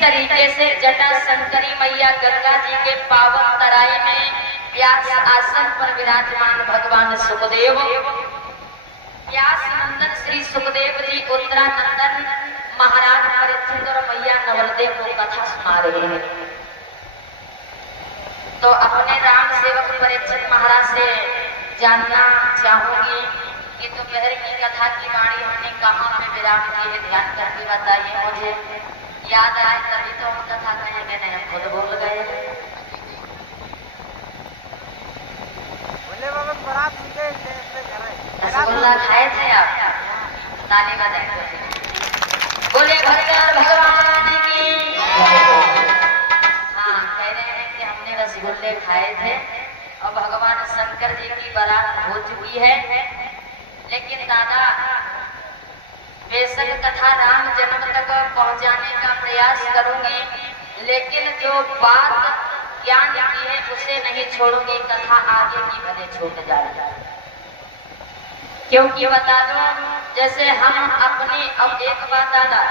तरीके से जटा शंकरी मैया गंगा जी के पावन तराई में व्यास आसन पर विराजमान भगवान सुखदेव, व्यास नंदन श्री सुखदेव जी उत्तरानंदन महाराज परीक्षित और मैया नवलदेव को कथा सुना रहे हैं। तो अपने राम सेवक परीक्षित महाराज से जानना चाहूंगी कि दोपहर की कथा की वाणी हमने कहाँ पे विराम की है, ध्यान करके बताइए। मुझे याद आए तभी तो हम कथा कहेंगे, नहीं हम खुद बोल गए। रसगुल्ला खाए थे आप? ताली बजाए। बोले भगवान की। हाँ, कह रहे हैं कि हमने रसगुल्ले खाए थे और भगवान शंकर जी की बारात हो चुकी है। लेकिन दादा, बेशक कथा राम जन्म तक पहुंचाने का प्रयास करूंगी, लेकिन जो बात ज्ञान की है उसे नहीं छोड़ूंगी। कथा आगे की भले छूट जाए, क्योंकि बता दो, जैसे हम अपनी, अब एक बात दादा,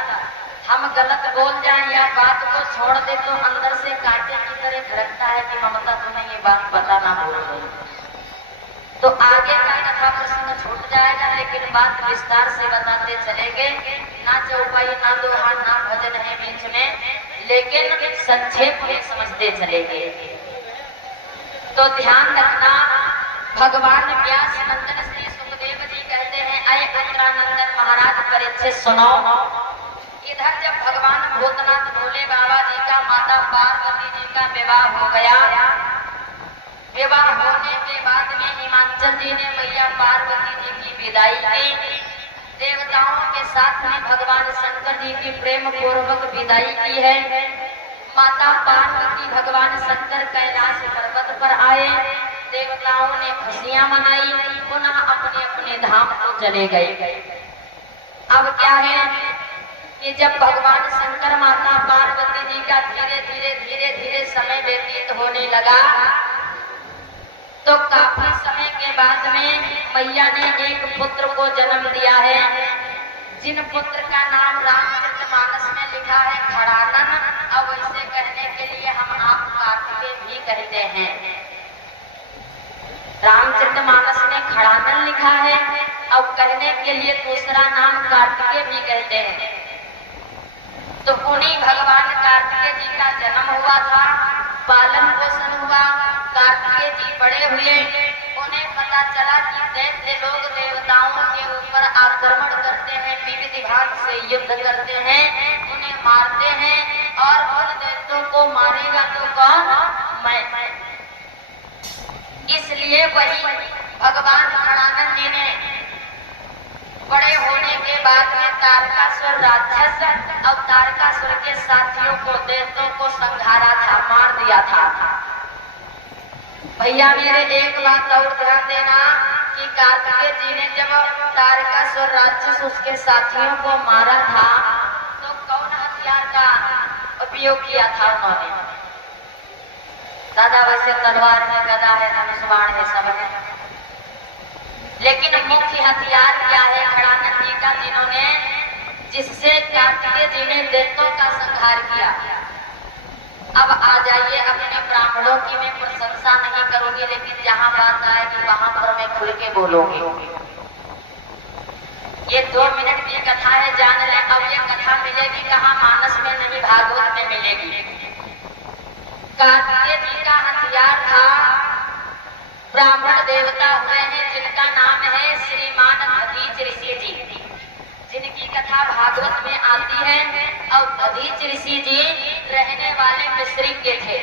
हम गलत बोल जाएं या बात को छोड़ दे तो अंदर से कांटे की तरह धड़कता है कि ममता तुम्हें ये बात बताना भूल गई, तो आगे का कथा प्रसंग छूट जाएगा। लेकिन बात विस्तार से बताते चलेंगे, ना चौपाई ना दोहा ना भजन है बीच में, लेकिन संक्षेप में समझते चलेंगे। तो ध्यान रखना, भगवान व्यास नंदन श्री सुखदेव जी कहते हैं, अय उत्तरानंदन महाराज परीक्षित सुनो। इधर जब भगवान भूतनाथ भोले बाबा जी का माता पार्वती जी का विवाह हो गया, विवाह होने के बाद में हिमांचल जी ने मैया पार्वती जी की विदाई की। देवताओं के साथ में भगवान शंकर जी की प्रेम पूर्वक विदाई की है। माता पार्वती भगवान शंकर कैलाश पर्वत पर आए, देवताओं ने खुशियां मनाई, पुनः अपने अपने धाम को चले गए। अब क्या है कि जब भगवान शंकर माता पार्वती जी का धीरे धीरे समय व्यतीत होने लगा, तो काफी समय के बाद में मैया ने एक पुत्र को जन्म दिया है, जिन पुत्र का नाम रामचरितमानस में लिखा है खड़ानन। अब वैसे कहने के लिए हम आप कार्तिकेय भी कहते हैं। रामचरितमानस में खड़ानन लिखा है, अब कहने के लिए दूसरा नाम कार्तिकेय भी कहते हैं। तो उन्हीं भगवान कार्तिकेय जी का जन्म हुआ था, पालन पोषण हुआ, कार्तिकेय जी बड़े हुए। उन्हें पता चला कि दैत्य लोग देवताओं के ऊपर आक्रमण करते हैं, विविध भाग से युद्ध करते हैं, उन्हें मारते हैं, और उन दैत्यों को मारेगा तो कौन? मैं। इसलिए वही भगवान खड़ानन जी ने बड़े होने के बाद में तारकासुर राक्षस और तारकासुर के साथियों को, दैत्यों को संहारा था, मार दिया था। भैया मेरे एक बात और ध्यान देना कि कार्तिकेय जी ने जब तारकासुर राक्षस उसके साथियों को मारा था, तो कौन हथियार का उपयोग किया था उन्होंने? दादा, वैसे तलवार है, गदा है, धनुष बाण है, सब है, लेकिन मुख्य हथियार क्या है खड़ानन जी का, जिन्होंने, जिससे कार्तिकेय जी ने दैत्यों का संहार किया। अब आ जाइए, अपने ब्राह्मणों की मैं प्रशंसा नहीं करूंगी, लेकिन जहां बात आएगी वहां पर मैं खुल के बोलूंगी। ये 2 मिनट की कथा है, जान लें। अब ये कथा मिलेगी कहाँ? मानस में नहीं, भागवत में मिलेगी। कार्तिकेय जी का हथियार था, ब्राह्मण देवता हुए हैं जिनका नाम है श्रीमान दधीच ऋषि जी, जिनकी कथा भागवत में आती है। और दधीच ऋषि जी रहने वाले मिस्री के थे।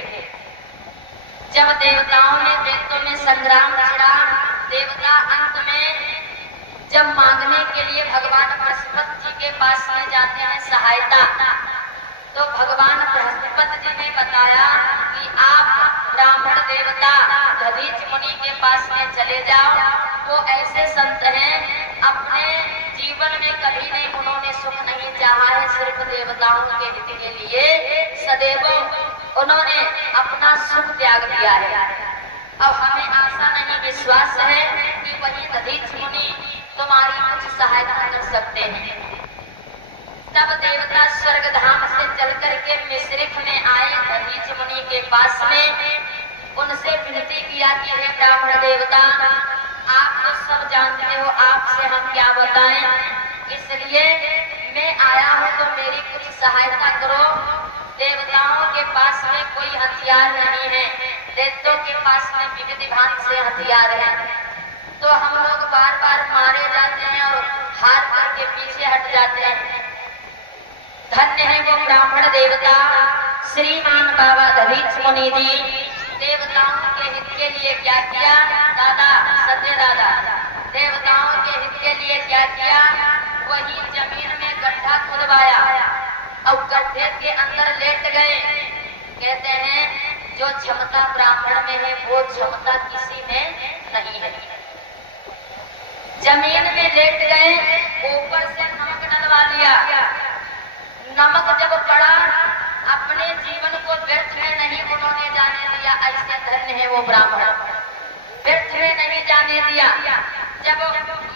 जब देवताओं ने दैत्यों में संग्राम छिड़ा, देवता अंत में जब मांगने के लिए भगवान बृहस्पति जी के पास में जाते हैं सहायता, तो भगवान बृहस्पति जी ने बताया कि आप ब्राह्मण देवता दधीच मुनि के पास में चले जाओ। वो ऐसे संत हैं, अपने जीवन में कभी नहीं उन्होंने सुख नहीं चाहा है, सिर्फ देवताओं के हित के लिए सदैव उन्होंने अपना सुख त्याग दिया है। अब हमें आशा नहीं, विश्वास है कि वही दधीच मुनि तुम्हारी कुछ सहायता कर सकते हैं। तब देवता स्वर्ग धाम से चल करके मिश्रिक में आए दधीच मुनि के पास में, उनसे विनती किया कि हे ब्राह्मण देवता, आप तो सब जानते हो, आपसे हम क्या बताएं, इसलिए मैं आया हूँ तो मेरी कुछ सहायता करो। देवताओं के पास में कोई हथियार नहीं है, दैत्यों के पास में विविध भांति से हथियार है, तो हम लोग बार बार मारे जाते हैं और हार करके पीछे हट जाते हैं। धन्य है वो ब्राह्मण देवता श्रीमान बाबा दधीच मुनि जी, देवताओं के हित के लिए क्या किया दादा, सत्य दादा, देवताओं के हित के लिए क्या किया, वही जमीन में गड्ढा खुदवाया और गड्ढे के अंदर लेट गए। कहते हैं जो क्षमता ब्राह्मण में है वो क्षमता किसी में नहीं है। जमीन में लेट गए, ऊपर से नमक डलवा लिया। नमक जब पड़ा, अपने जीवन को व्यर्थ में नहीं उन्होंने जाने दिया। ऐसे धन्य है वो ब्राह्मण, व्यर्थ में नहीं जाने दिया। जब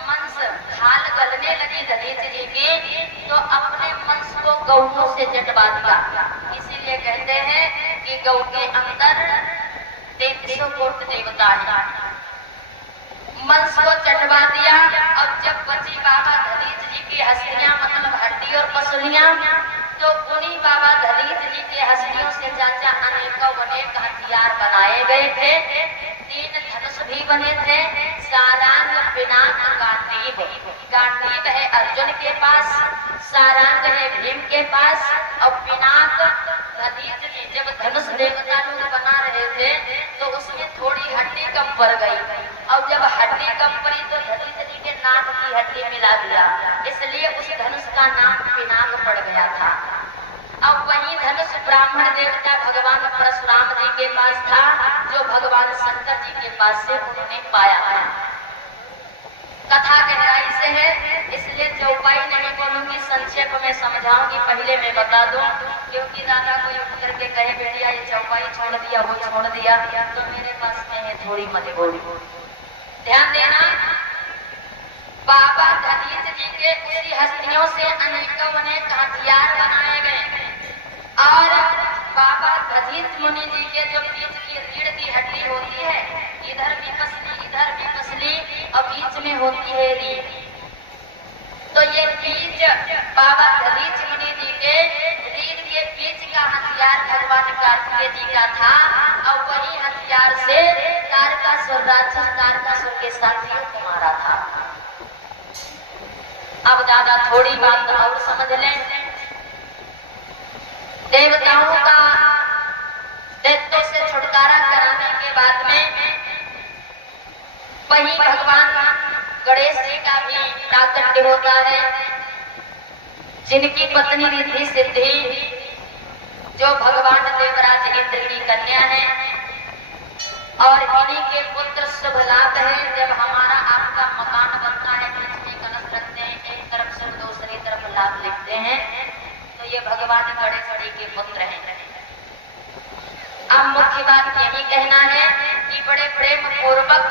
मंस खाल गलने लगी दधीच जी की, तो अपने मंस को गौओं से चटवा दिया। इसीलिए कहते हैं कि गौ के अंदर 300 कोट देवता है। मंस को चटवा दिया। और जब बची बाबा दधीच जी की हस्तियां, मतलब हड्डी और पसलियां, तो उन्हीं बाबा दधीच जी के हस्तियों से चाचा अनेकों अनेक हथियार बनाए गए थे। 3 धनुष भी बने थे, सारांग, पिनाक, गांडीव। गांडीव है अर्जुन के पास, सारांग है भीम के पास, और पिनाक दधीच जी जब धनुष देवता लोग बना रहे थे तो उसमें थोड़ी हड्डी कम पड़ गई, और जब हड्डी कम पड़ी तो दधीच जी के नाक की हड्डी मिला दिया, इसलिए उस धनुष का नाम पिनाक पड़ गया था। अब वही धनुष ब्राह्मण देवता भगवान परशुराम जी के पास था, जो भगवान शंकर जी के पास से उन्होंने पाया था। कथा गहराई से है, इसलिए चौपाई नहीं बोलूंगी, संक्षेप में समझाऊंगी। पहले मैं बता दूं, क्योंकि दादा कोई उठ करके कहे बेटिया ये चौपाई छोड़ दिया, वो छोड़ दिया, तो मेरे पास में है थोड़ी मत बोली। ध्यान देना, बाबा दधीच जी के उसी हस्तियों से अनेकों अनेक हथियार बनाए गए, और बाबा दधीच मुनि जी के जो बीच की रीढ़ की हड्डी होती है, इधर भी पसली, इधर भी पसली, और बीच में होती है रीढ़, तो ये बीच बाबा दधीच मुनि जी के रीढ़ के बीच का हथियार भगवान कार्तिकेय जी का था, और वही हथियार से तारकासुर राक्षस तारकासुर के साथियों को मारा था। अब दादा थोड़ी बात और समझ लें। देवताओं का दैत्यों से छुटकारा कराने के बाद में वही भगवान गणेश जी का भी प्राकट्य होता है, जिनकी पत्नी रिद्धि सिद्धि, जो भगवान देवराज इंद्र की कन्या है, और इन्हीं के पुत्र शुभ लाभ है। जब हमारा आपका मकान बनता है, बीच में कलश रखते हैं, एक तरफ शुभ दूसरी तरफ लाभ लिखते हैं, तो ये भगवान गणेश जी के पुत्र हैं। अब मुख्य बात यही कहना है कि बड़े प्रेम पूर्वक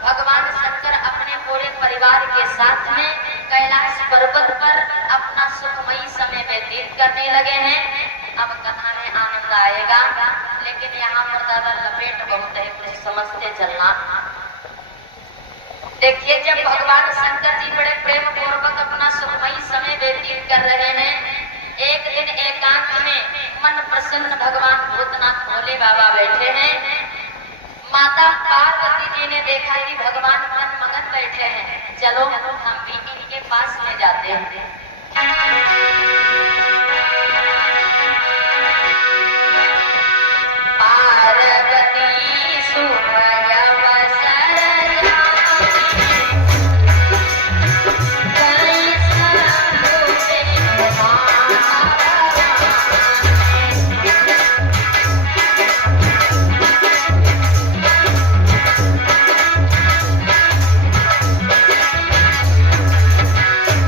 भगवान शंकर अपने पूरे परिवार के साथ में कैलाश पर्वत पर अपना सुखमयी समय व्यतीत करने लगे हैं। अब कथा में आनंद आएगा, लेकिन यहाँ पर दादा लपेट बहुत है, कुछ समझते चलना। देखिए, जब भगवान शंकर जी बड़े प्रेम पूर्वक अपना सुखमयी समय व्यतीत कर रहे हैं, एक दिन एकांत में मन प्रसन्न भगवान भूतनाथ भोले बाबा बैठे हैं। माता पार्वती जी ने देखा कि भगवान मन मगन बैठे हैं, चलो हम भी इनके पास में जाते हैं। पार्वती सुमय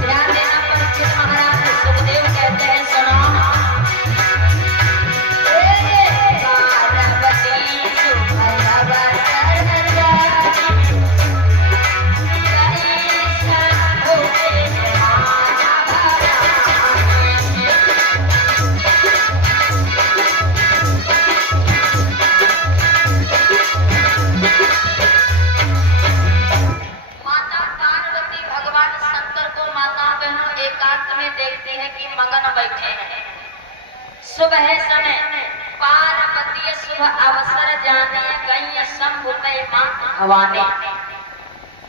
ध्यान देना, परीक्षित महाराज बैठे हैं। सुबह समय पार्वती शुभ अवसर जाने गई शंभु तय मां भवानी।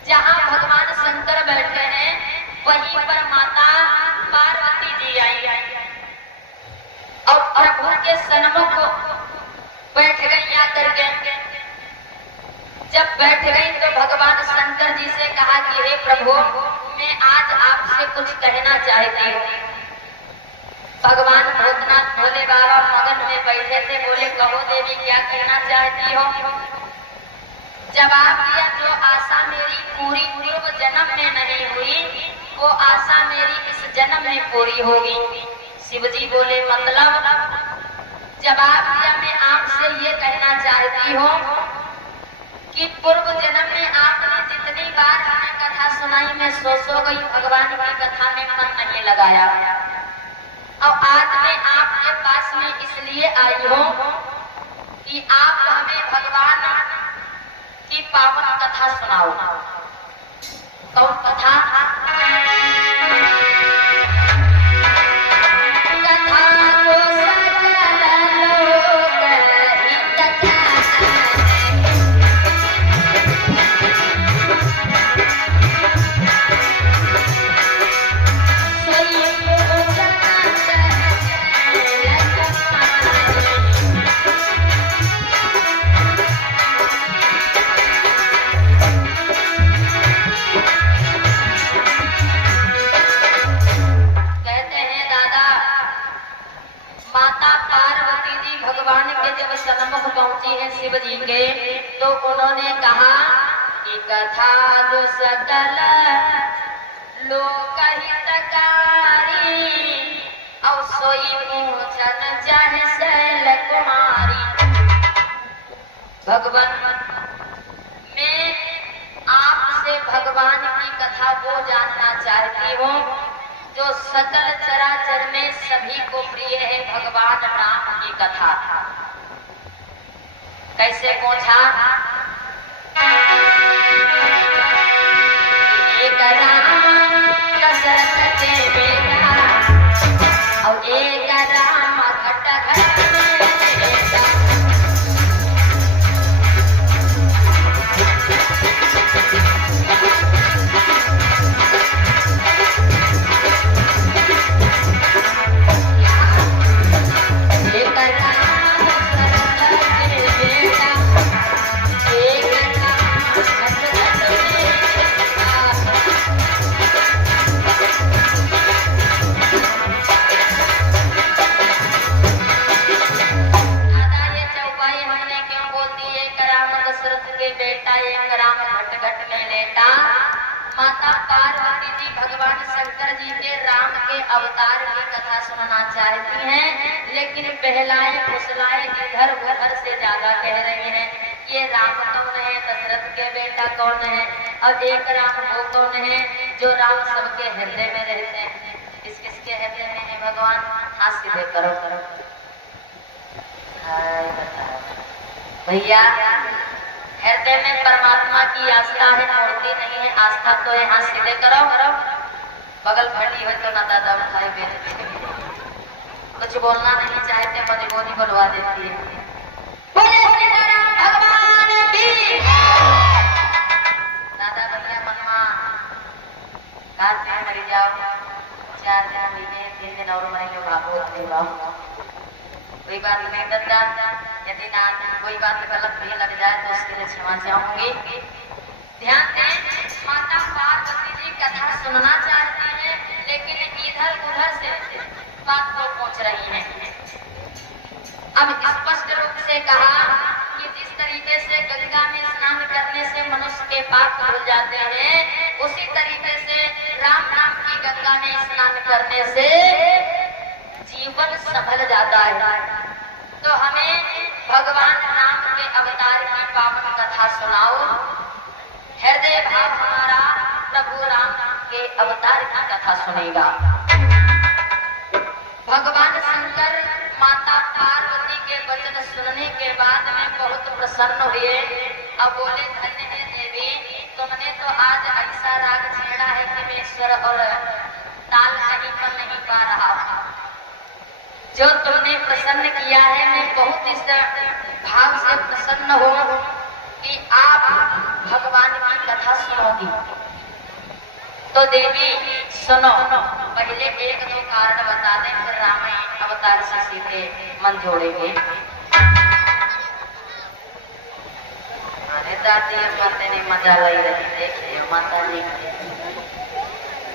जहाँ भगवान शंकर बैठे हैं वहीं पर माता पार्वती जी आई और प्रभु के सन्मुख बैठ गई आकर के। जब बैठ गई तो भगवान शंकर जी से कहा कि हे प्रभु, मैं आज आपसे कुछ कहना चाहती हूँ। भगवान भूतनाथ भोले बाबा मगन में बैठे थे, बोले कहो देवी क्या कहना चाहती हो। जवाब दिया, जो आशा मेरी पूरी पूर्व जन्म में नहीं हुई वो आशा मेरी इस जन्म में पूरी होगी। शिव जी बोले मतलब? जवाब दिया, मैं आपसे ये कहना चाहती हूँ कि पूर्व जन्म में आपने जितनी बार हमें कथा सुनाई मैं सो गई, भगवान की कथा में मन नहीं लगाया। और आज मैं आपके पास में इसलिए आई हूँ कि आप हमें भगवान की पावन कथा सुनाओ। कौन कथा? सन्मुख पहुंची है शिव जी के, तो उन्होंने कहा कि कथा जो सकल लोकहितकारी और सोई पूछन चाहे शैल कुमारी। भगवान, मैं आपसे भगवान की कथा वो जानना चाहती हूँ जो सकल चराचर में सभी को प्रिय है, भगवान राम की कथा। कैसे पूछा? एक राम दशरथ के बेटा और एक राम घट घट माता पार्वती जी भगवान शंकर जी के राम के अवतार की कथा सुनना चाहती हैं, लेकिन बहलाए फुसलाए इधर उधर से ज्यादा कह रही हैं ये राम कौन है, दशरथ के बेटा कौन है, और एक राम वो कौन है जो राम सबके हृदय में रहते हैं। किस किसके हृदय में है भगवान? हाथ सीधे करो करो भैया। हृदय में परमात्मा की आस्था है, मूर्ति नहीं है। आस्था तो है, हाथ सीधे करो करो। बगल फटी हो तो ना दादा उठाए बेटे, कुछ बोलना नहीं चाहते मजबूरी बुलवा देती है। बोले सीताराम भगवान की। दादा भैया मनमा काटते मरी जाओ, 4 दिन महीने 3 दिन और मरेंगे बाबू। कोई बात नहीं दादा, यदि ना कोई बात गलत भी लग जाए तो उसके लिए क्षमा चाहूंगी। ध्यान दें, माता पार्वती जी कथा सुनना चाहती हैं, लेकिन इधर उधर से बात को पहुंच रही हैं। अब स्पष्ट रूप से कहा कि जिस तरीके से गंगा में स्नान करने से मनुष्य के पाप धुल जाते हैं, उसी तरीके से राम नाम की गंगा में स्नान करने से जीवन संभल जाता है। तो हमें भगवान राम के अवतार की पावन कथा सुनाओ। हृदय भाव हमारा प्रभु राम के अवतार की कथा सुनेगा। भगवान शंकर माता पार्वती के वचन सुनने के बाद में बहुत प्रसन्न हुए। अब बोले धन्य है देवी, तुमने तो आज ऐसा राग छेड़ा है कि मैं स्वर और ताल कहीं पर नहीं पा रहा। जो तुमने प्रसन्न किया है, मैं बहुत इस भाव से प्रसन्न हूँ कि आप भगवान की कथा सुनोगी। तो देवी सुनो, पहले एक दो कारण बता दें, फिर रामायण अवतार से सीधे मन जोड़ेंगे। अरे दादी माता ने मजा लाई रही, देखिए माता जी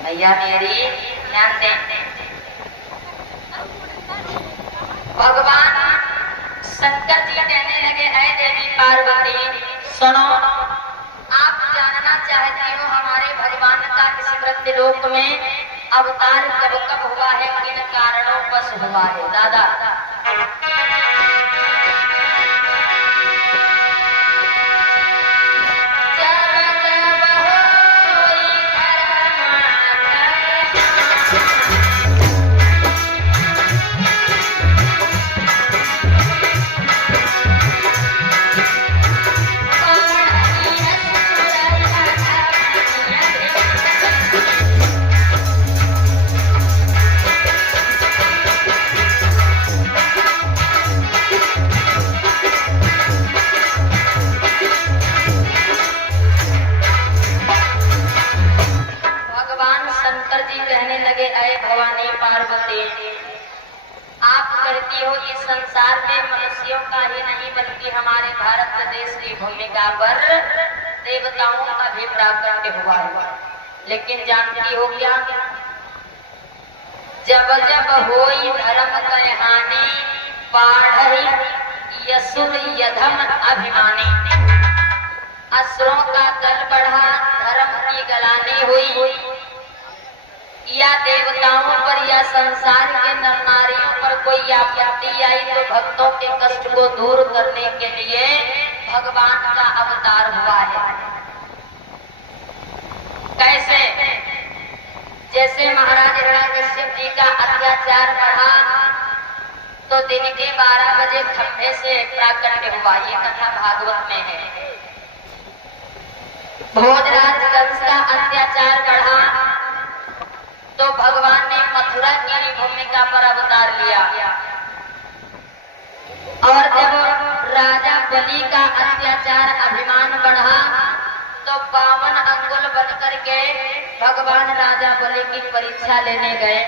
भैया मेरी ध्यान दें। भगवान शंकर जी कहने लगे, है देवी पार्वती सुनो, आप जानना चाहती हो हमारे भगवान का इस मृत्युलोक में अवतार कब कब हुआ है, किन कारणों बस हुआ है। दादा आप करती हो इस संसार में मनुष्यों का ही नहीं बल्कि हमारे भारत देश की भूमिका पर देवताओं का भी प्राकट्य हुआ है। लेकिन जानती हो क्या, जब जब होई धर्म कहानी पाढ़ी यसुर यधम अभिमानी। असुरों का दल बढ़ा, धर्म की गलानी हुई, या देवताओं पर या संसार के नर नारियों पर कोई आपत्ति आई तो भक्तों के कष्ट को दूर करने के लिए भगवान का अवतार हुआ है। कैसे? जैसे महाराज हिरण्यकश्यप जी का अत्याचार बढ़ा तो दिन के 12 बजे खंभे से प्राकट्य हुआ, ये कथा भागवत में है। भोजराज कंस का अत्याचार बढ़ा तो भगवान ने मथुरा की भूमिका पर अवतार लिया। और जब राजा बलि का अत्याचार अभिमान बढ़ा तो 52 अंगुल बन करके भगवान राजा बलि की परीक्षा लेने गए।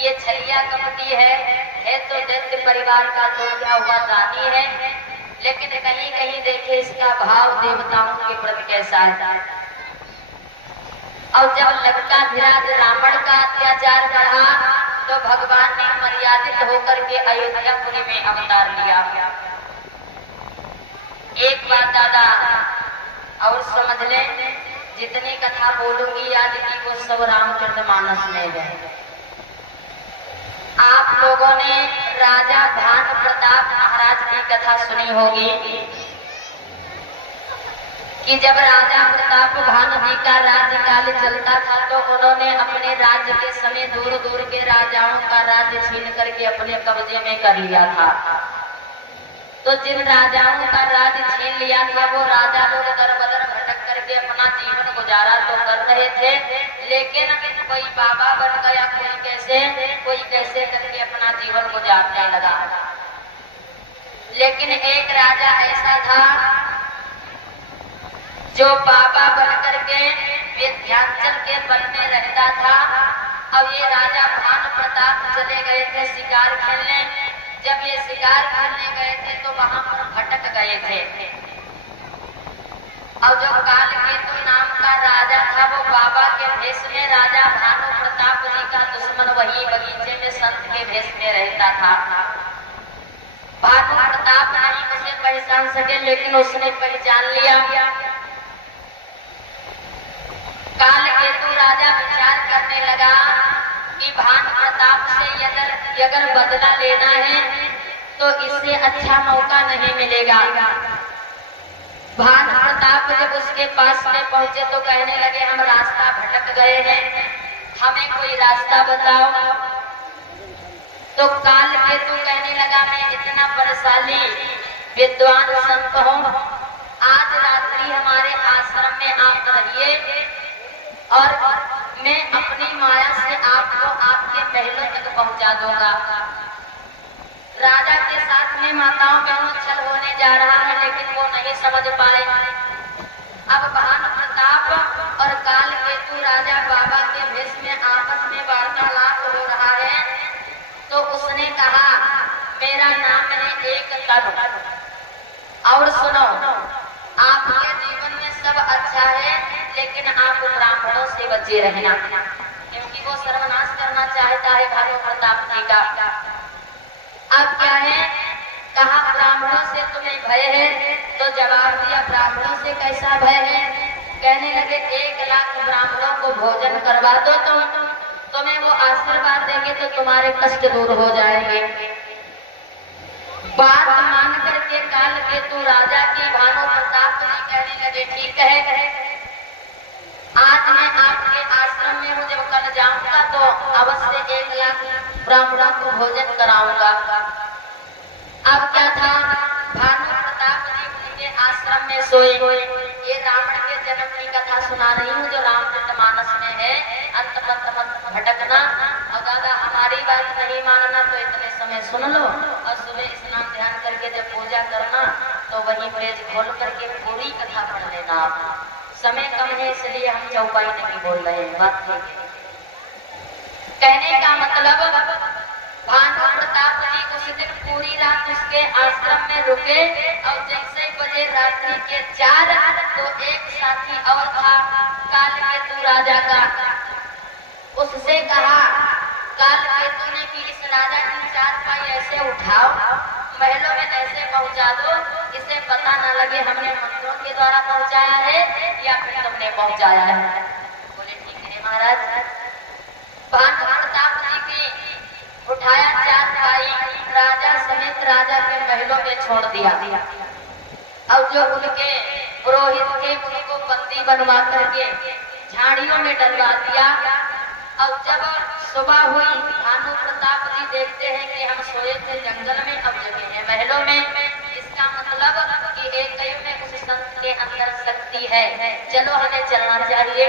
ये छलिया कपटी है तो दैत्य परिवार का तो क्या हुआ दानी है, लेकिन कहीं कहीं देखे इसका भाव देवताओं के प्रति कैसा है। और जब लंकाधिराज रावण का अत्याचार बढ़ा तो भगवान ने मर्यादित होकर के अयोध्यापुरी में अवतार लिया। एक बात दादा और समझ ले, जितनी कथा बोलूंगी आज की वो सब रामचरितमानस में है। आप लोगों ने राजा भानु प्रताप महाराज की कथा सुनी होगी कि जब राजा प्रताप भानु जी का राज्यकाल चलता था तो उन्होंने अपने राज्य के समय दूर दूर के राजाओं का राज्य छीन करके अपने कब्जे में कर लिया था। तो जिन राजाओं का राज्य छीन लिया था वो राजा लोग दर बदर भटक करके अपना जीवन गुजारा तो कर रहे थे, लेकिन कोई बाबा बन गया, कोई कैसे करके अपना जीवन गुजारने लगा। लेकिन एक राजा ऐसा था जो बाबा बन करके विंध्याचल के वन में रहता था। अब ये राजा भानु प्रताप चले गए थे शिकार खेलने। जब ये शिकार खेलने गए थे तो वहां पर भटक गए थे। और जो कालकेतु नाम का राजा था वो बाबा के भेष में राजा भानु प्रताप जी का दुश्मन वही बगीचे में संत के भेष में रहता था। भानु प्रताप नहीं उसे पहचान सके, लेकिन उसने पहचान लिया। कालकेतु राजा विचार करने लगा कि भानु प्रताप से अगर बदला लेना है तो इससे अच्छा मौका नहीं मिलेगा। भानु प्रताप जब उसके पास में पहुंचे तो कहने लगे, हम रास्ता भटक गए हैं, हमें कोई रास्ता बताओ। तो कालकेतु कहने लगा, मैं इतना बलशाली विद्वान संत हूँ, आज रात्रि हमारे आश्रम में आप रहिए और मैं अपनी माया से आपको आपके महलों तक पहुंचा दूंगा। राजा के साथ में माताओं बहनों छल होने जा रहा है, लेकिन वो नहीं समझ पाए। अब भानु प्रताप और काल केतु राजा बाबा के भेष में आपस में वार्तालाप हो रहा है। तो उसने कहा, मेरा नाम है एक तनु, और सुनो, आपके जीवन में सब अच्छा है, लेकिन आप ब्राह्मणों से बचे रहना, क्योंकि वो सर्वनाश करना चाहता है भानु प्रताप जी का। अब क्या है, कहा ब्राह्मणों से तुम्हें भय है, तो जवाब दिया ब्राह्मणों से कैसा भय है। कहने लगे 1 लाख ब्राह्मणों को भोजन करवा दो, तुम्हें वो आशीर्वाद देंगे तो तुम्हारे कष्ट दूर हो जाएंगे। बात मान करके काल केतु राजा की भानु प्रताप जी कहने लगे, ठीक है, आज मैं आपके आश्रम में हूँ, जब कल जाऊंगा तो अवश्य 1 लाख ब्राह्मणों को भोजन कराऊंगा। अब क्या था, भानु प्रताप जी उनके आश्रम में सोए। ये रावण के जन्म की कथा सुना रही हूँ, जो रामचरितमानस में है, अंत पंत भटकना। और दादा हमारी बात नहीं मानना तो इतने समय सुन लो, और सुबह स्नान ध्यान करके जब पूजा करना तो वही पेज खोल करके पूरी कथा पढ़ लेना। आप समय कम है इसलिए हम चौपाई नहीं बोल रहे हैं, बात ठीक है। कहने का मतलब, भानु प्रताप जी उस दिन पूरी रात उसके आश्रम में रुके, और जैसे बजे रात्रि के 4 तो एक साथी और था काल केतु राजा का। उससे कहा, काल केतु ने कि इस राजा की 4 पाई ऐसे उठाओ, महलों में ऐसे पहुंचा दो, इसे पता न लगे हमने मंत्रों के द्वारा पहुंचाया है या फिर तुमने पहुंचाया है। बोले ठीक है महाराज। भानु प्रताप जी की उठाया 4 पाई, राजा समेत राजा के महलों में छोड़ दिया। अब जो उनके पुरोहित थे उनको बंदी बनवा करके झाड़ियों में डलवा दिया। और जब सुबह हुई, भानु प्रताप जी देखते हैं कि हम सोए थे जंगल में, अब जगे हैं महलों में। इसका मतलब कि एक में उस संत के अंदर शक्ति है, चलो हमें चलना चाहिए।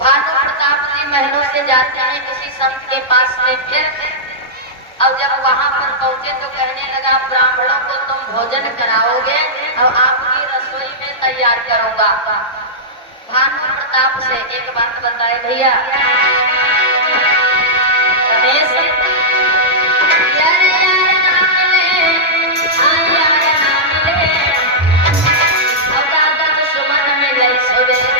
भानु प्रताप जी महलों से जाते हैं उसी संत के पास में फिर। और जब वहां पर पहुंचे तो कहने लगा, ब्राह्मणों को तुम भोजन कराओगे और आपकी रसोई में तैयार करूंगा। भानु प्रताप से एक बात बताए भैया, रमेश, यार यार नाम ले, हाँ यार नाम ले, और दादा दुश्मन में गई सवेरे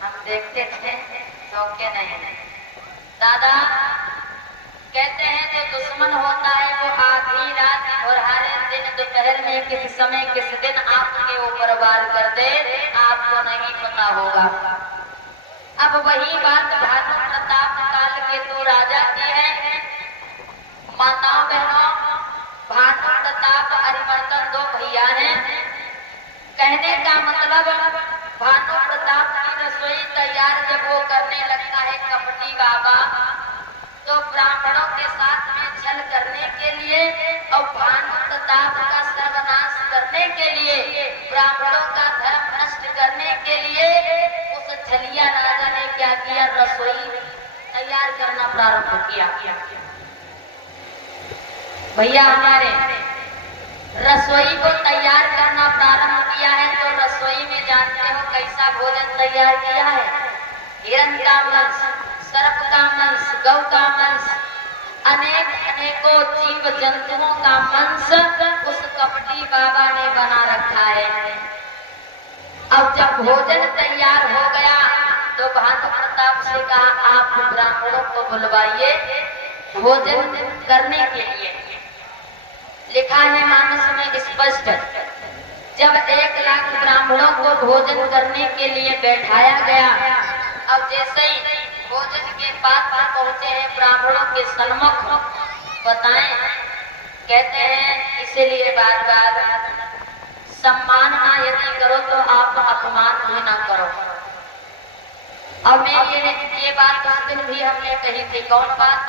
मतलब देखते थे धोखे नहीं। दादा कहते हैं जो दुश्मन होता है वो आधी रात और हर दिन दोपहर में किस समय किस दिन आपके ऊपर वार कर दे आपको नहीं पता होगा। अब वही बात भानु प्रताप काल केतु राजा की है। माताओं बहनों, भानु प्रताप अरिमर्दन दो भैया हैं। कहने का मतलब भानु प्रताप की रसोई तैयार जब वो करने लगता है कपटी बाबा, तो ब्राह्मणों के साथ में छल करने के लिए और भानु प्रताप का सर्वनाश करने के लिए, ब्राह्मणों का धर्म नष्ट करने के लिए उस छलिया राजा ने क्या किया, रसोई तैयार करना प्रारंभ किया। भैया हमारे रसोई को तैयार करना प्रारंभ किया है, तो रसोई में जानते हो कैसा भोजन तैयार किया है? हिरण का मांस, सर्प का मांस, गौ का मांस, अनेकों जीव जंतुओं का मांस उस कपटी बाबा ने बना रखा है। अब जब भोजन तैयार हो गया तो भानु प्रताप से कहा, आप ब्राह्मणों को बुलवाइए भोजन करने के लिए। लिखा है मानस में स्पष्ट, जब 1 लाख ब्राह्मणों को भोजन करने के लिए बैठाया गया, अब जैसे ही भोजन के पात्र पहुंचे हैं ब्राह्मणों के सन्मुख, बताएं, कहते हैं इसीलिए बार बार सम्मान ना यदि करो तो आप अपमान भी ना करो। अब मैं ये बात उस दिन भी हमने कही थी, कौन बात?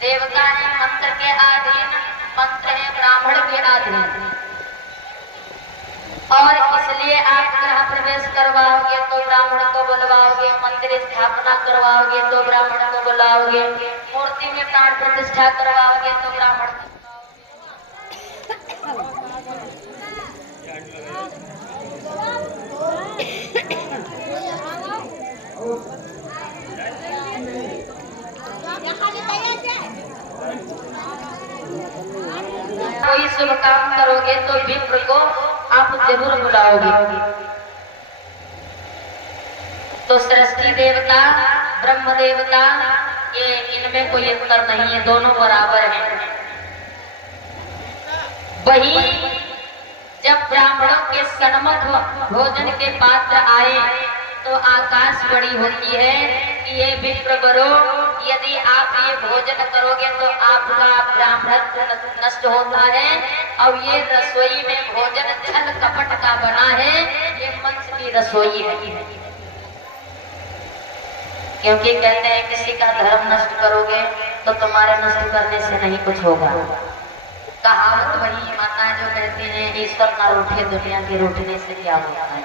देवता है मंत्र के अधीन, मंत्र है ब्राह्मण के अधीन, और इसलिए आप गृह प्रवेश करवाओगे तो ब्राह्मण को बुलवाओगे, मंदिर स्थापना करवाओगे तो ब्राह्मण को बुलाओगे, मूर्ति में प्राण प्रतिष्ठा करवाओगे तो ब्राह्मण को। कोई शुभ काम करोगे तो विप्र को आप जरूर बुलाओगे। तो सृष्टि देवता, ब्रह्म देवता, ये इनमें कोई अंतर नहीं है, दोनों बराबर हैं। वही जब ब्राह्मणों के सन्मुख भोजन के पात्र आए तो आकाश बड़ी होती है कि ये विप्र बरो, यदि आप ये भोजन करोगे तो आपका ब्राह्मण नष्ट होता है, और ये रसोई में भोजन छल कपट का बना है, ये मंच की रसोई है। क्योंकि कहते हैं किसी का धर्म नष्ट करोगे तो तुम्हारे नष्ट करने से नहीं कुछ होगा। कहावत वही माताएं जो कहती हैं, ईश्वर ना रूठे दुनिया के रूठने से क्या होता है।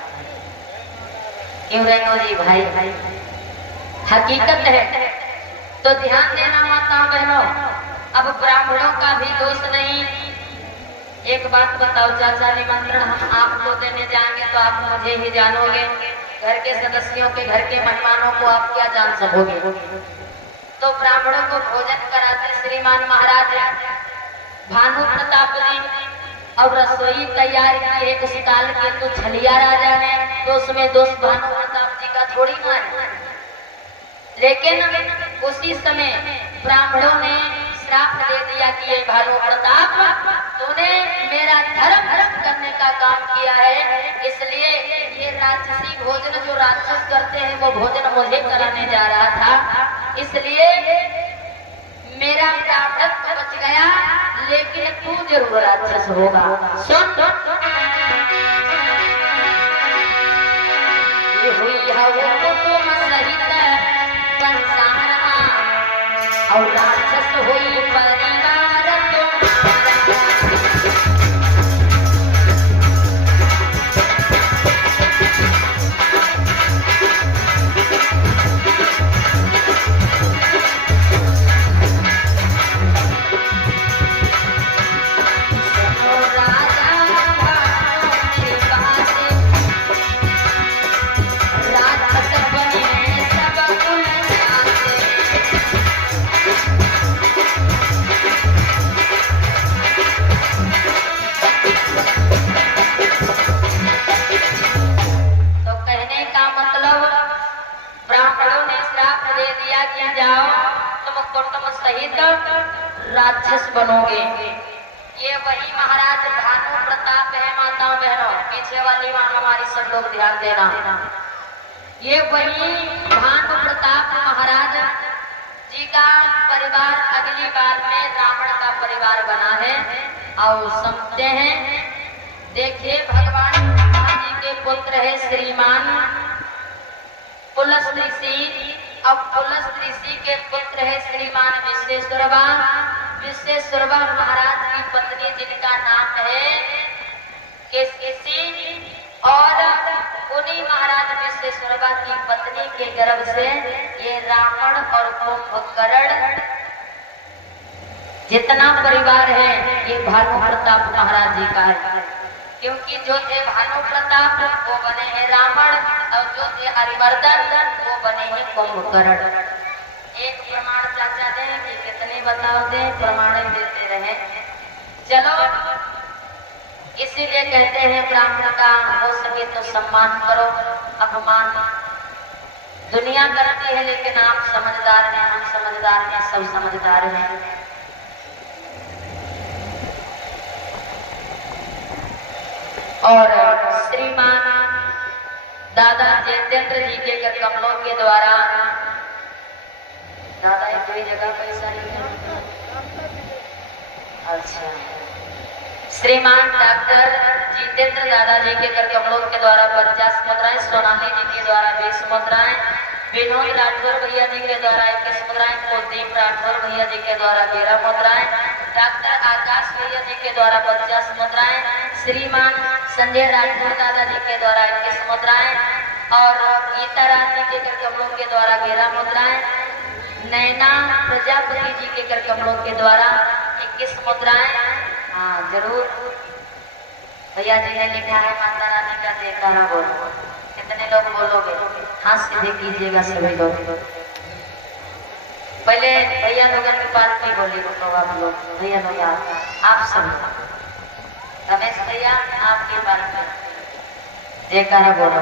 क्यों रेणु जी भाई, हकीकत है। तो ध्यान देना माताओं बहनों, अब ब्राह्मणों का भी दोष नहीं। एक बात बताओ, चाचा निमंत्रण हम आपको देने जाएंगे तो आप मुझे ही जानोगे, घर के सदस्यों के, घर के मेहमानों को आप क्या जान सकोगे? तो ब्राह्मणों को भोजन कराते श्रीमान महाराज भानु प्रताप जी, और रसोई तैयार की एक काल के तो छलिया राजा ने, तो उसमें दोष भानु प्रताप जी का थोड़ी ना है। लेकिन उसी समय ब्राह्मणों ने श्राप दे दिया कि ये भानु प्रताप, तूने मेरा धर्म भ्रष्ट करने का काम किया है, इसलिए ये राक्षसी भोजन जो राक्षस करते हैं वो भोजन मुझे कराने जा रहा था, इसलिए मेरा प्रारब्ध बच गया, लेकिन तू जरूर राक्षस होगा। सुन, ये हुई है वो कुटुंब सहित पंसारा, और राक्षस हुई परिवार तुम्हारा। राक्षस बनोगे। ये वही महाराज भानु प्रताप है माताओं बहनों, पीछे वाली वहां हमारी सब लोग ध्यान देना। ये वही भानु प्रताप महाराज जी का परिवार अगली बार में रावण का परिवार बना है। और समझते हैं, देखिए भगवान ब्रह्मा जी के पुत्र है श्रीमान पुलस्त ऋषि, अब पुलस्त ऋषि के पुत्र है श्रीमान विश्वेश्वरवा। विश्वेश्वरवा महाराज की पत्नी जिनका नाम है केसकेसी, और उन्हीं महाराज विश्वेश्वरवा की पत्नी के गर्भ से ये रावण और कुंभकर्ण जितना परिवार है ये भानु प्रताप महाराज जी का है। क्योंकि जो थे भानु प्रताप वो बने हैं रावण, और जो थे हरिवर्धन वो बने हैं कुंभकर्ण। एक प्रमाण चाचा दें कि कितने बताओ दें, प्रमाण देते रहे। चलो, इसीलिए कहते हैं ब्राह्मण का हो सके तो सम्मान करो, अपमान दुनिया करती है लेकिन आप समझदार हैं, हम समझदार हैं, सब समझदार हैं। और श्रीमान दादा जयतेंद्र जी के कमलों के द्वारा, दादा एक कोई जगह पैसा नहीं है, अच्छा, श्रीमान डॉक्टर जितेंद्र दादाजी के कर कमलों के द्वारा 50 मुद्राएं, सोनाली जी के द्वारा 20 मुद्राएं, विनोद राठौर भैया जी के द्वारा 21 मुद्राएं, कुलदीप राठौर भैया जी के द्वारा 13 मुद्राएं, डॉक्टर आकाश भैया जी के द्वारा 50 मुद्राएं, श्रीमान संजय राठौर दादाजी के द्वारा 21 मुद्राएं, और गीता रानी के कर कमलों के द्वारा 11 मुद्राएं, नैना प्रजापति जी के कर कमलों के द्वारा 21 मुद्राएं। हाँ जरूर, भैया जी ने लिखा है माता रानी का जयकारा बोलो। कितने लोग बोलोगे? हाथ सीधे कीजिएगा सभी लोग। पहले भैया लोगों की बात नहीं बोली तो आप लोग, भैया लोग आप सब, रमेश भैया आपकी बात में जयकारा बोलो।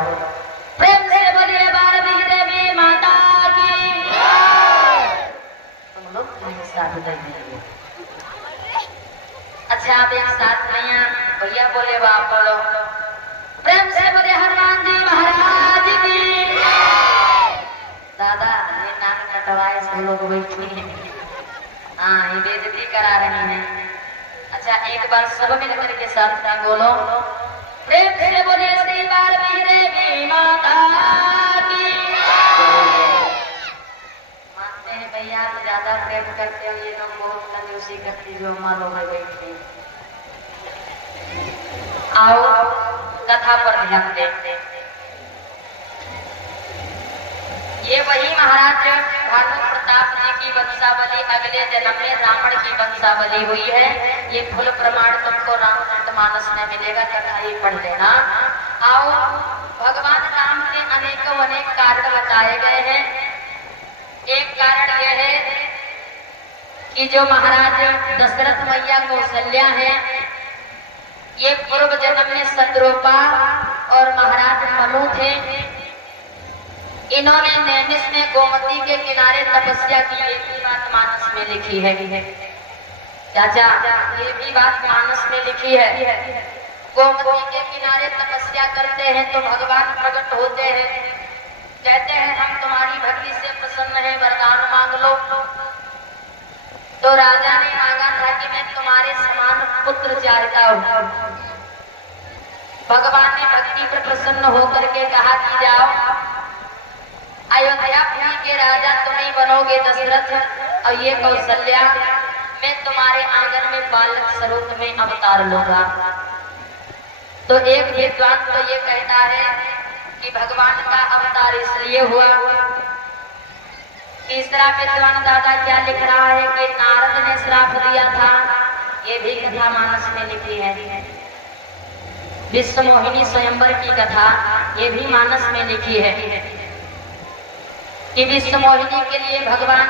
प्रेम से बोलिए भारती देवी माता की। तुम लोग साथ देंगे। अच्छा, आप एक साथ भैया भैया बोले, बाप बोलो। प्रेम से बोले हनुमान जी महाराज की। दादा ये नाक कटवाए सब लोग बैठी हैं, हाँ ये बेइज्जती करा रही हैं। अच्छा, एक बार सब मिलकर के साथ में बोलो। प्रेम से बोले श्री वाल्मीकि देवी माता की। मानते हैं भैया तो ज्यादा प्रेम करते हो, ये लोग बहुत कंजूसी करती जो मानो में बैठे। आओ कथा पर ध्यान देते। ये वही महाराज भानु प्रताप जी की वंशावली अगले जन्म में रावण की वंशावली हुई है। ये फुल प्रमाण तुमको रामचरितमानस में मिलेगा, कथा ही पढ़ लेना। आओ, भगवान राम के अनेकों अनेक कारण बताए गए हैं। एक कारण यह है कि जो महाराज दशरथ मैया कौशल्या है, ये पूर्व जन्म में शत्रुपा और महाराज मनु थे। इन्होंने नैमिष में गोमती के किनारे तपस्या की, ये भी बात मानस में लिखी है। चाचा ये भी बात मानस में लिखी है। गोमती के किनारे तपस्या करते हैं तो भगवान प्रकट होते हैं, कहते हैं हम तुम्हारी भक्ति से प्रसन्न है, वरदान मांग लो। तो राजा ने मांगा था कि मैं तुम्हारे समान पुत्र चाहता हूँ। भगवान ने भक्ति पर प्रसन्न होकर के कहा कि जाओ, अयोध्यापुरी के राजा तुम ही बनोगे दशरथ, और ये कौशल्या मैं तुम्हारे आंगन में बालक स्वरूप में अवतार लूंगा। तो एक विद्वान तो ये कहता है कि भगवान का अवतार इसलिए हुआ। तीसरा विद्वान दादा क्या लिख रहा है कि नारद ने श्राप दिया था, ये भी कथा मानस में लिखी है। विश्व मोहिनी स्वयंवर की कथा ये भी मानस में लिखी है कि विश्व मोहिनी के लिए भगवान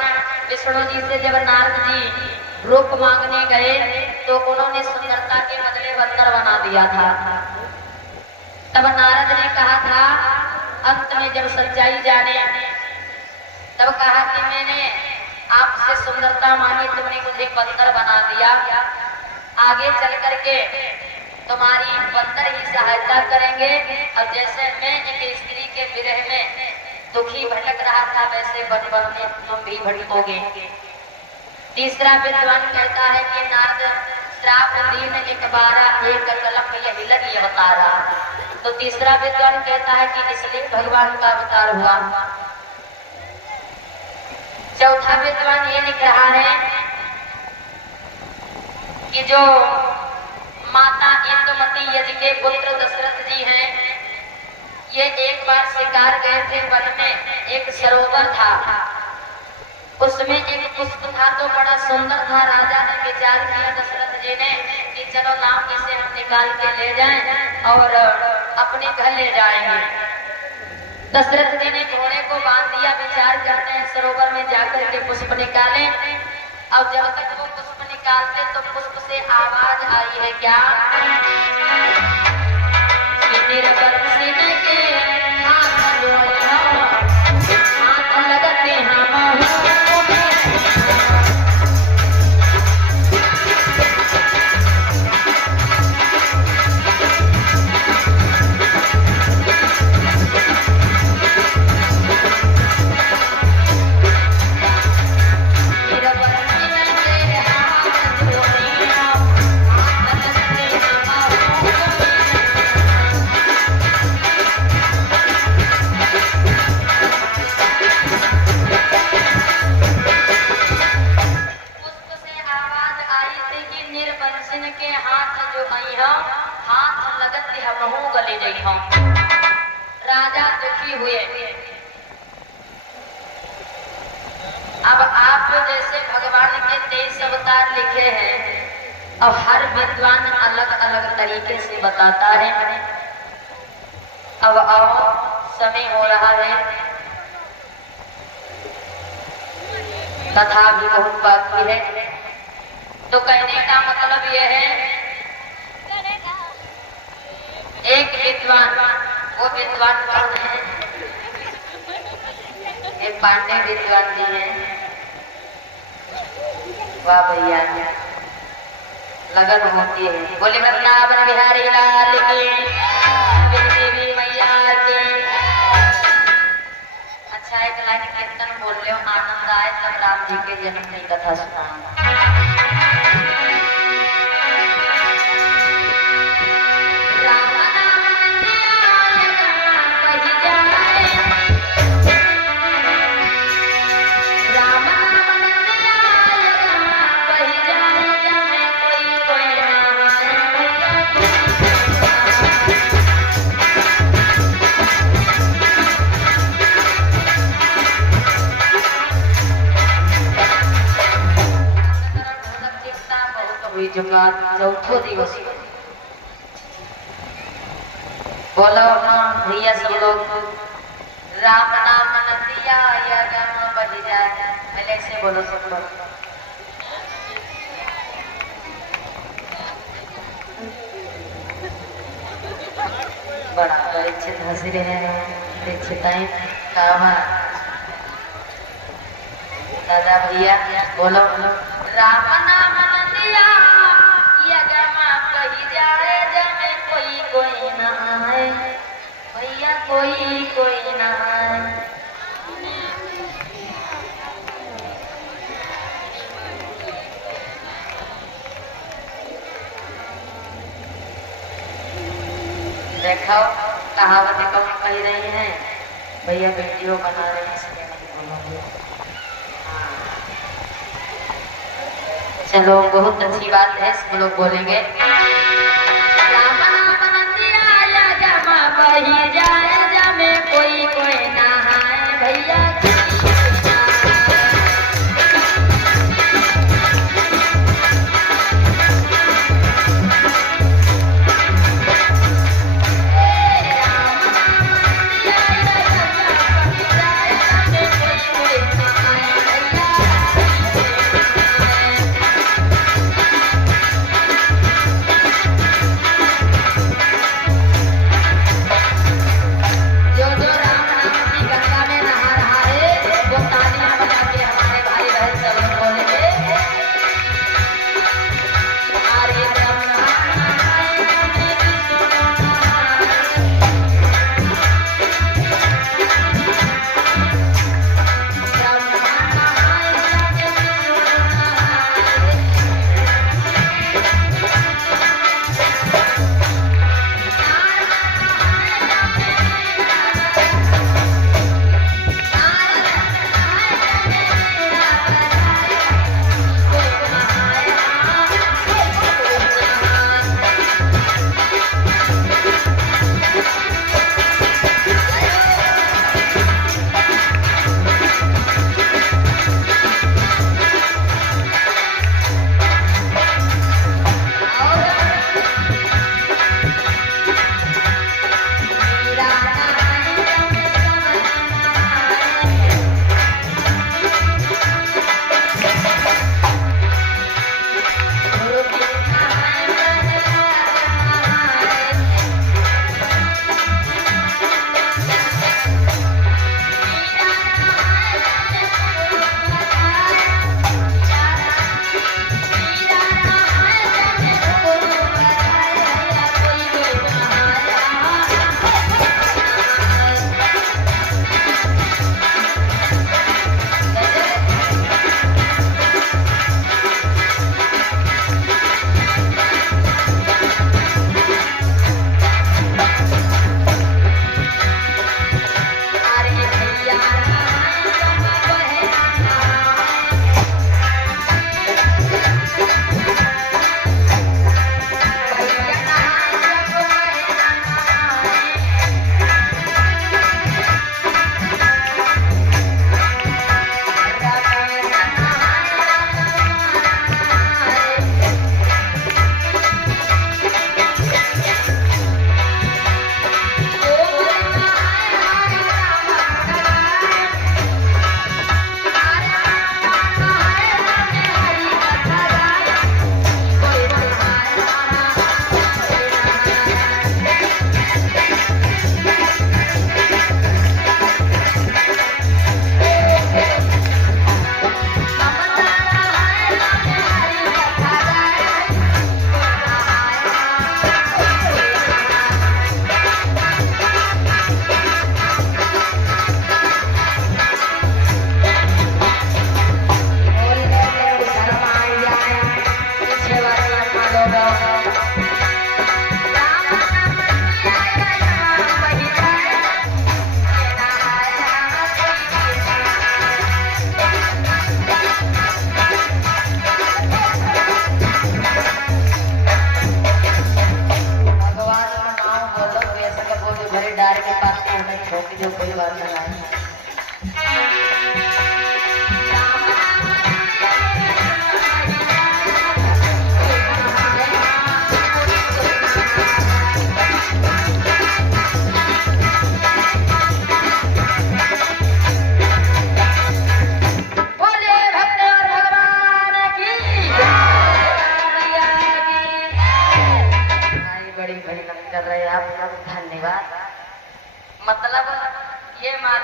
विष्णु जी से जब नारद जी रूप मांगने गए तो उन्होंने सुंदरता के बदले बंदर बना दिया था। तब नारद ने कहा था, अंत में जब सच्चाई जाने, तब कहा कि मैंने आपसे सुंदरता मांगी, तुमने मुझे बंदर बना दिया। आगे चल करके तुम्हारी बंदर ही सहायता करेंगे, और जैसे मैं एक स्त्री के विरह में दुखी भटक रहा था, वैसे बन में तुम भी भटकोगे। तीसरा विद्वान कहता है कि नारद श्राप दीन एक बारा एक कलम यही लगी अवतारा। तो तीसरा विद्वान कहता है कि इसलिए भगवान का अवतार हुआ चौथा विद्वान ये लिख रहा है कि जो माता इंदुमती यदि के पुत्र दशरथ जी हैं, ये एक बार शिकार गए थे वन में, एक सरोवर था, उसमें एक पुष्प था तो बड़ा सुंदर था। राजा ने विचार किया दशरथ जी ने कि चलो लाओ इसे हम निकाल के ले जाएं और अपने घर ले जाएंगे। दशरथ जी ने घोड़े को बांध दिया, विचार करते हैं सरोवर में जाकर के पुष्प निकालें। अब जब तक वो पुष्प निकालते तो पुष्प से आवाज आई है क्या कि निर्बंसिन के हाथ लगते हम राजा दुखी हुए। अब आप जैसे भगवान के 23 अवतार लिखे हैं, अब हर विद्वान अलग अलग तरीके से बताता है। अब आओ, समय हो रहा है, कथा भी बहुत बाकी है, तो कहने का मतलब यह है एक विद्वान, वो विद्वान कौन है? एक पांडे विद्वान जी हैं। वाह भैया, लगन होती है। बोले वृंदावन बिहारी लाल की, देवी मैया की। अच्छा, एक लाइन कीर्तन बोल रहे हो, आनंद आए तब राम जी के जन्म की कथा सुनाऊंगा। चौथो दिवस बोलो भैया सब लोग, राम नाम नदिया या गम बज जाए, पहले से बोलो सब लोग। बड़ा परीक्षित हंस रहे हैं, परीक्षिताएं काम दादा भैया बोलो, राम नाम नदिया जाए जमे कोई कोई ना आए, भैया कोई ना आए। देखो कहावतें कौन कही रही हैं, भैया वीडियो बना रहे हैं इसलिए नहीं बोलोगे। चलो बहुत अच्छी बात है, सब लोग बोलेंगे। कोई ना है भैया जो जो राम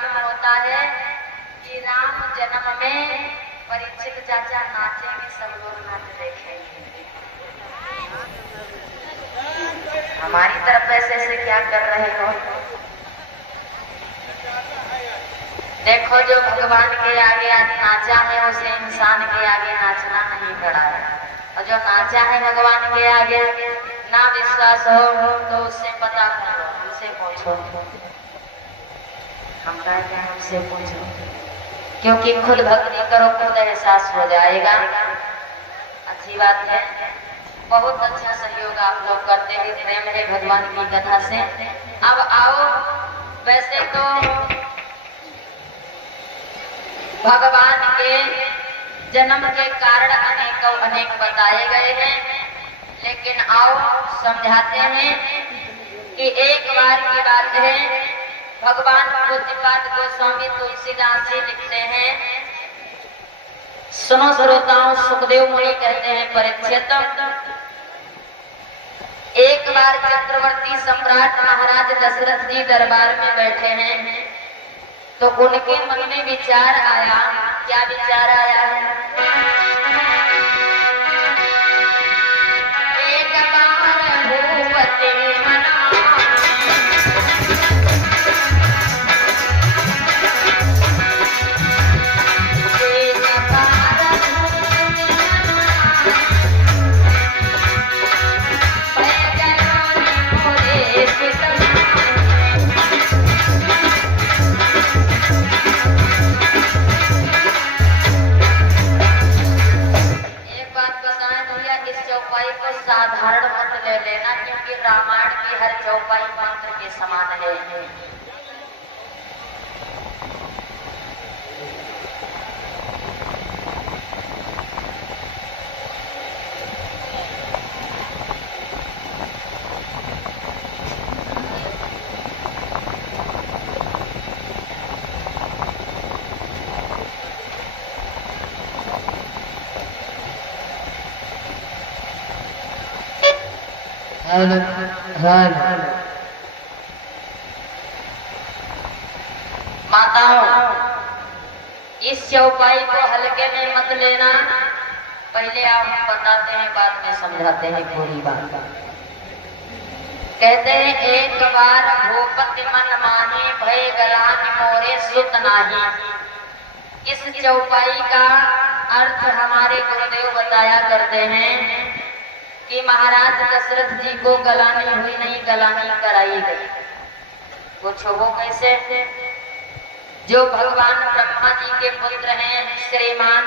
मालूम होता है कि राम जन्म में परीक्षित चाचा नाचेंगे, सब लोग नाच देखेंगे। हमारी तरफ ऐसे क्या कर रहे हो? देखो, जो भगवान के आगे आज नाचा है उसे इंसान के आगे नाचना नहीं पड़ा है, और जो नाचा है भगवान के आगे ना विश्वास हो तो उससे पता करो, हमसे पूछो। हम कहते हैं हमसे पूछो, क्योंकि खुद भक्ति करो, खुद एहसास हो जाएगा। अच्छी बात है, बहुत अच्छा सहयोग आप लोग करते हैं, प्रेम है भगवान की कथा से। अब आओ, वैसे तो भगवान के जन्म के कारण अनेक बताए गए हैं, लेकिन आओ समझाते हैं कि एक बार की बात है, भगवान पूज्यपाद गोस्वामी तुलसीदास जी लिखते हैं, सुनो श्रोताओं, सुखदेव मुनि कहते हैं, परीक्षित, एक बार चक्रवर्ती सम्राट महाराज दशरथ जी दरबार में बैठे हैं, तो उनके मन में विचार आया। क्या विचार आया है? एक बार भूपति साधारण मत ले लेना, क्योंकि रामायण की हर चौपाई मंत्र के समान है। माताओं, इस चौपाई को हल्के में मत लेना। पहले आप बताते हैं, बाद में समझाते हैं पूरी बात। कहते हैं, एक बार भूपति मन माही, भय गलान मोरे सुत नाही। इस चौपाई का अर्थ हमारे गुरुदेव बताया करते हैं कि महाराज दशरथ जी को गलानी हुई नहीं, गलानी कराई गई। पूछो वो कैसे? जो भगवान ब्रह्मा जी के पुत्र हैं, श्रीमान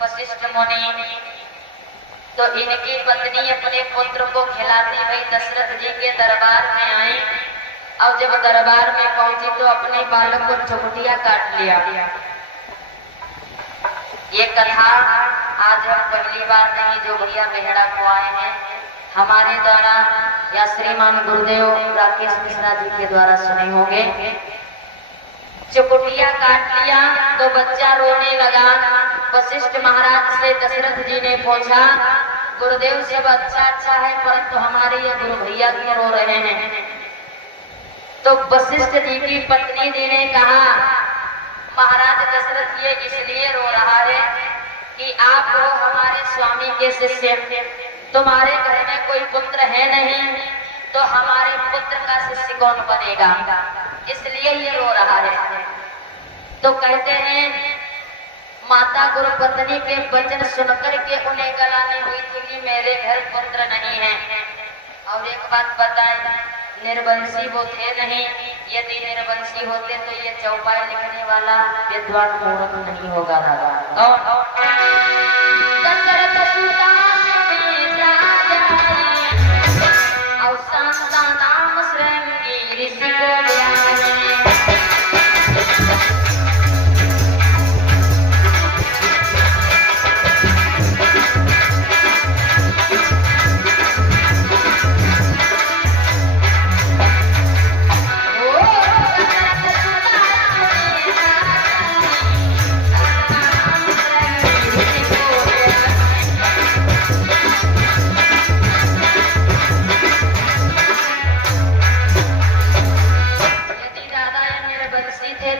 वशिष्ठ मुनि, तो इनकी पत्नी अपने पुत्र को खिलाती हुई दशरथ जी के दरबार में आई, और जब दरबार में पहुंची तो अपने बालक को चुपटिया काट लिया। ये कथा आज हम पहली बार नहीं, जो भैया बेहड़ा को आए हैं हमारे द्वारा या श्रीमान गुरुदेव राकेश मिश्रा जी के द्वारा सुने होंगे। चुपटिया काट लिया तो बच्चा रोने लगा। वशिष्ठ महाराज से दशरथ जी ने पूछा, गुरुदेव सब अच्छा है, परंतु हमारे ये गुरु भैया क्यों रो रहे हैं? तो वशिष्ठ जी की पत्नी जी ने कहा, महाराज दशरथ ये इसलिए रो रहा है कि आप हो हमारे स्वामी के शिष्य, तुम्हारे घर में कोई पुत्र है नहीं, तो हमारे पुत्र का शिष्य कौन बनेगा, इसलिए ये रो रहा है। तो कहते हैं, माता गुरु पत्नी के वचन सुनकर के उन्हें गलानी हुई थी कि मेरे घर पुत्र नहीं है। और एक बात बताए, निर्वंशी वो थे नहीं, यदि निर्वंशी होते तो ये चौपाई लिखने वाला विद्वान मूर्ख नहीं होगा। और शांता नाम श्रृंगी ऋषि को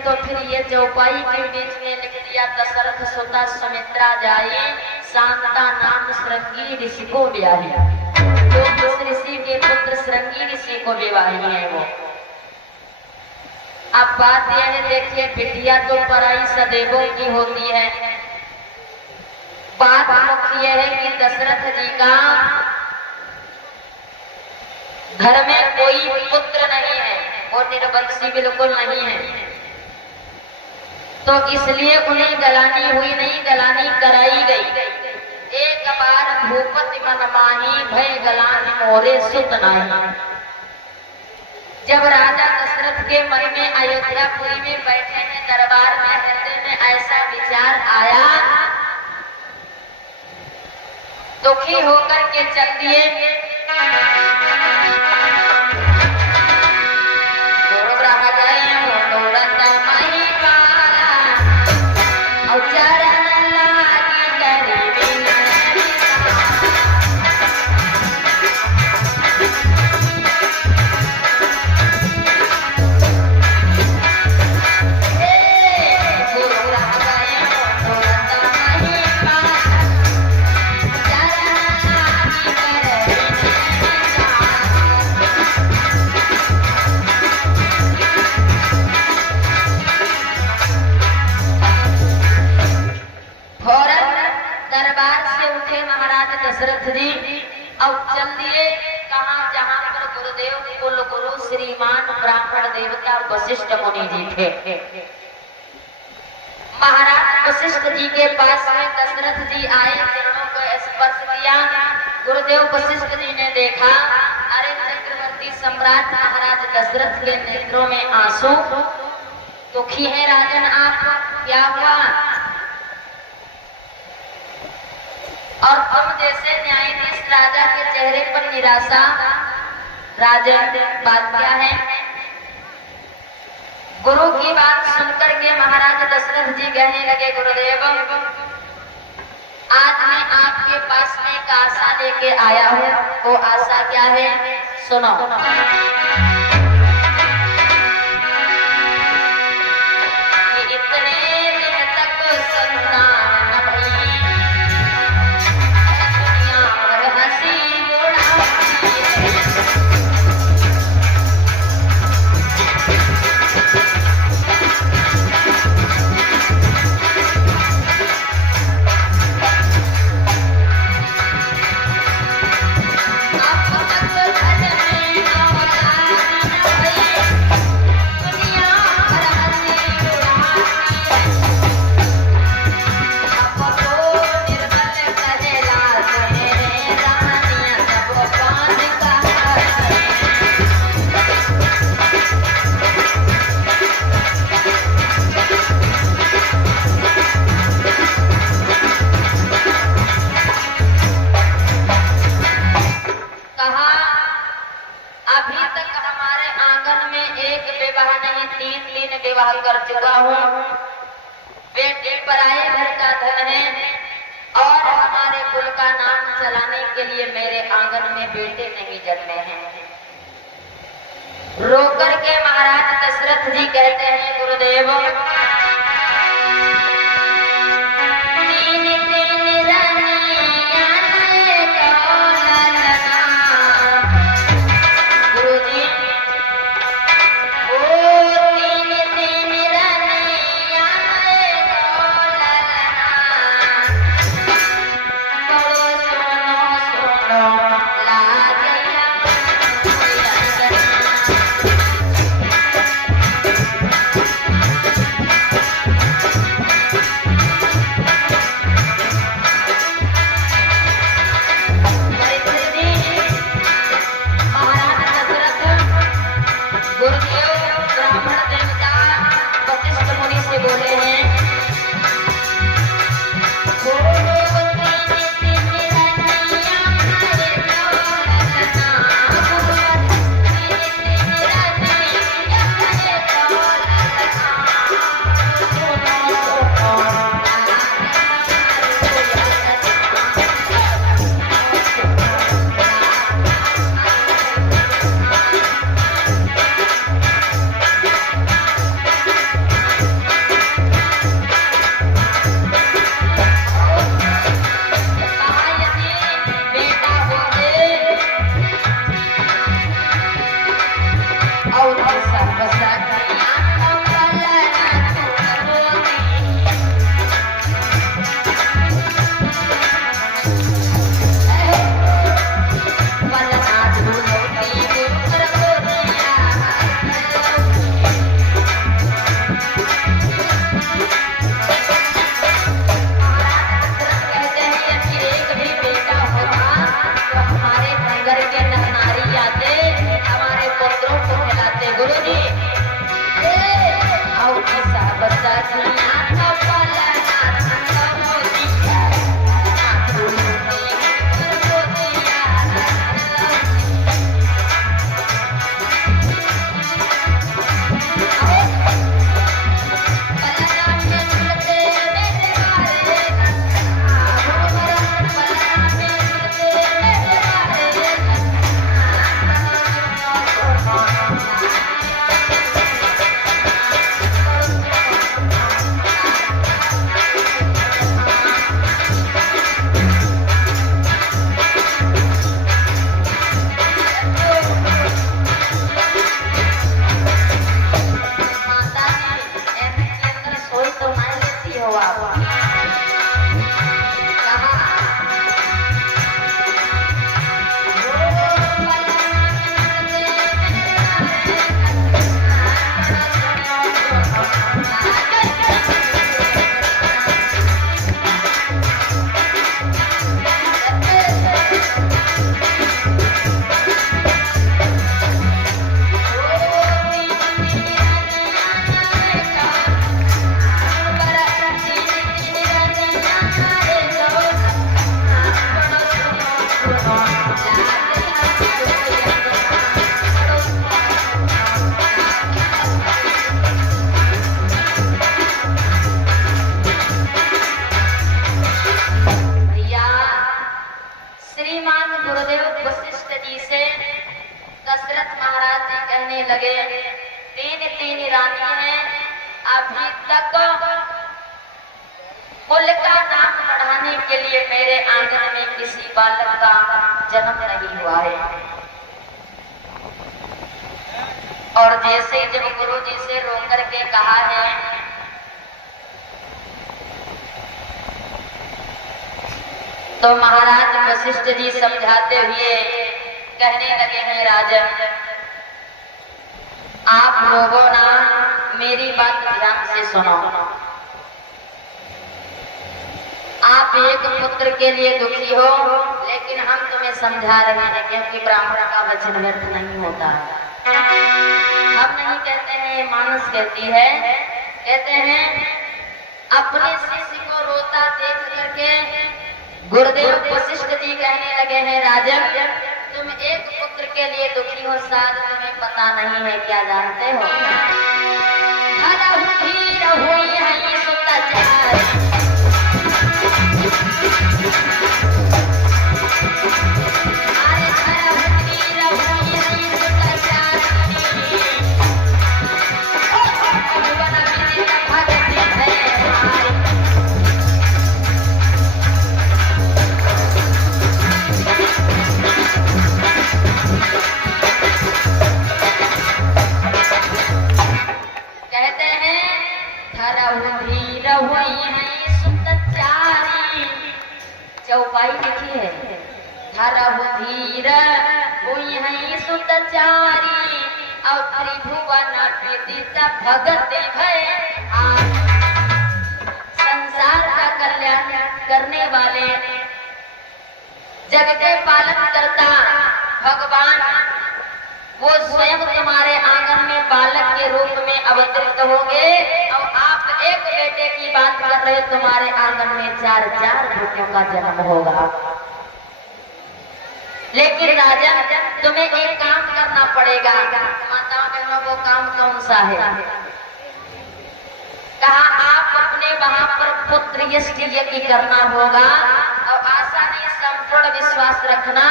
तो फिर ये चौपाई के बीच में लिख दिया दशरथ सुता सुमित्रा जाई शांता नाम श्रृंगी ऋषि को ब्याही। जो उस ऋषि के पुत्र श्रृंगी ऋषि को विवाही है वो। अब बात यह है, देखिए बिटिया तो पराई सदैवों की होती है। बात मुख्य है कि दशरथ जी का घर में कोई पुत्र नहीं है और निर्वंशी बिल्कुल नहीं है, तो इसलिए उन्हें गलानी हुई नहीं, गलानी कराई गई। एक बार भूपति मन माही भय गलान मोरे सुत नाही। जब राजा दशरथ के मन में अयोध्यापुरी में बैठे में दरबार में रहते में ऐसा विचार आया, दुखी होकर के चल दिए। दशरथ जी अब चल दिए कहा, जहां पर गुरुदेव कुल गुरु श्रीमान ब्राह्मण देवता वशिष्ठ मुनि जी थे। महाराज वशिष्ठ जी के पास में दशरथ जी आए, चरणों को स्पर्श किया। गुरुदेव वशिष्ठ जी ने देखा, अरे चक्रवर्ती सम्राट महाराज दशरथ के नेत्रों में आंसू, दुखी है राजन आप, क्या हुआ? और तुम जैसे न्यायाधीश राजा के चेहरे पर निराशा। राजन बात क्या है? गुरु की बात सुनकर के महाराज दशरथ जी कहने लगे, गुरुदेव आज मैं आपके पास में एक आशा लेके आया हूँ। वो आशा क्या है? सुनो। कि इतने दिन तक संतान न भई, दुनिया पर हंसी उड़ाती है। विवाह कर चुका हूँ। बेटे पराए घर का धन है और हमारे कुल का नाम चलाने के लिए मेरे आंगन में बेटे नहीं जन्मे हैं। रोकर के महाराज दशरथ जी कहते हैं, गुरुदेव हो आप? श्रीमान गुरुदेव वशिष्ठ जी से दशरथ महाराज जी कहने लगे, तीन रानी हैं, अभी तक कुल का नाम बढ़ाने के लिए मेरे आंगन में किसी बालक का जन्म नहीं हुआ है। और जैसे जब गुरु जी से रोक करके कहा है, तो महाराज वशिष्ठ जी समझाते हुए कहने लगे हैं, राजन आप लोगों ना मेरी बात ध्यान से सुनो। आप एक पुत्र के लिए दुखी हो, लेकिन हम तुम्हें समझा रहे हैं क्योंकि ब्राह्मण का वचन व्यर्थ नहीं होता। हम नहीं कहते हैं, मानस कहती है, कहते हैं अपने शिष्य को रोता देख करके गुरुदेव वशिष्ठ जी कहने लगे हैं, राजन तुम एक पुत्र के लिए दुखी हो, शायद तुम्हें पता नहीं है, क्या जानते हो? चौपाई लिखी है, धरहु धीर हुई है सुतचारी, और त्रिभुवन विदित भगत भय। संसार का कल्याण करने वाले, जग के पालन करता भगवान वो स्वयं तुम्हारे आंगन में बालक के रूप में अवतरित होंगे। और आप एक बेटे की बात कर रहे, तुम्हारे आंगन में 4 बेटों का जन्म होगा। लेकिन राजा तुम्हें एक काम करना पड़ेगा। माताओं बहनों, वो काम कौन सा है? कहा आप अपने वहां पर पुत्र यज्ञ करना होगा, और आशा नहीं संपूर्ण विश्वास रखना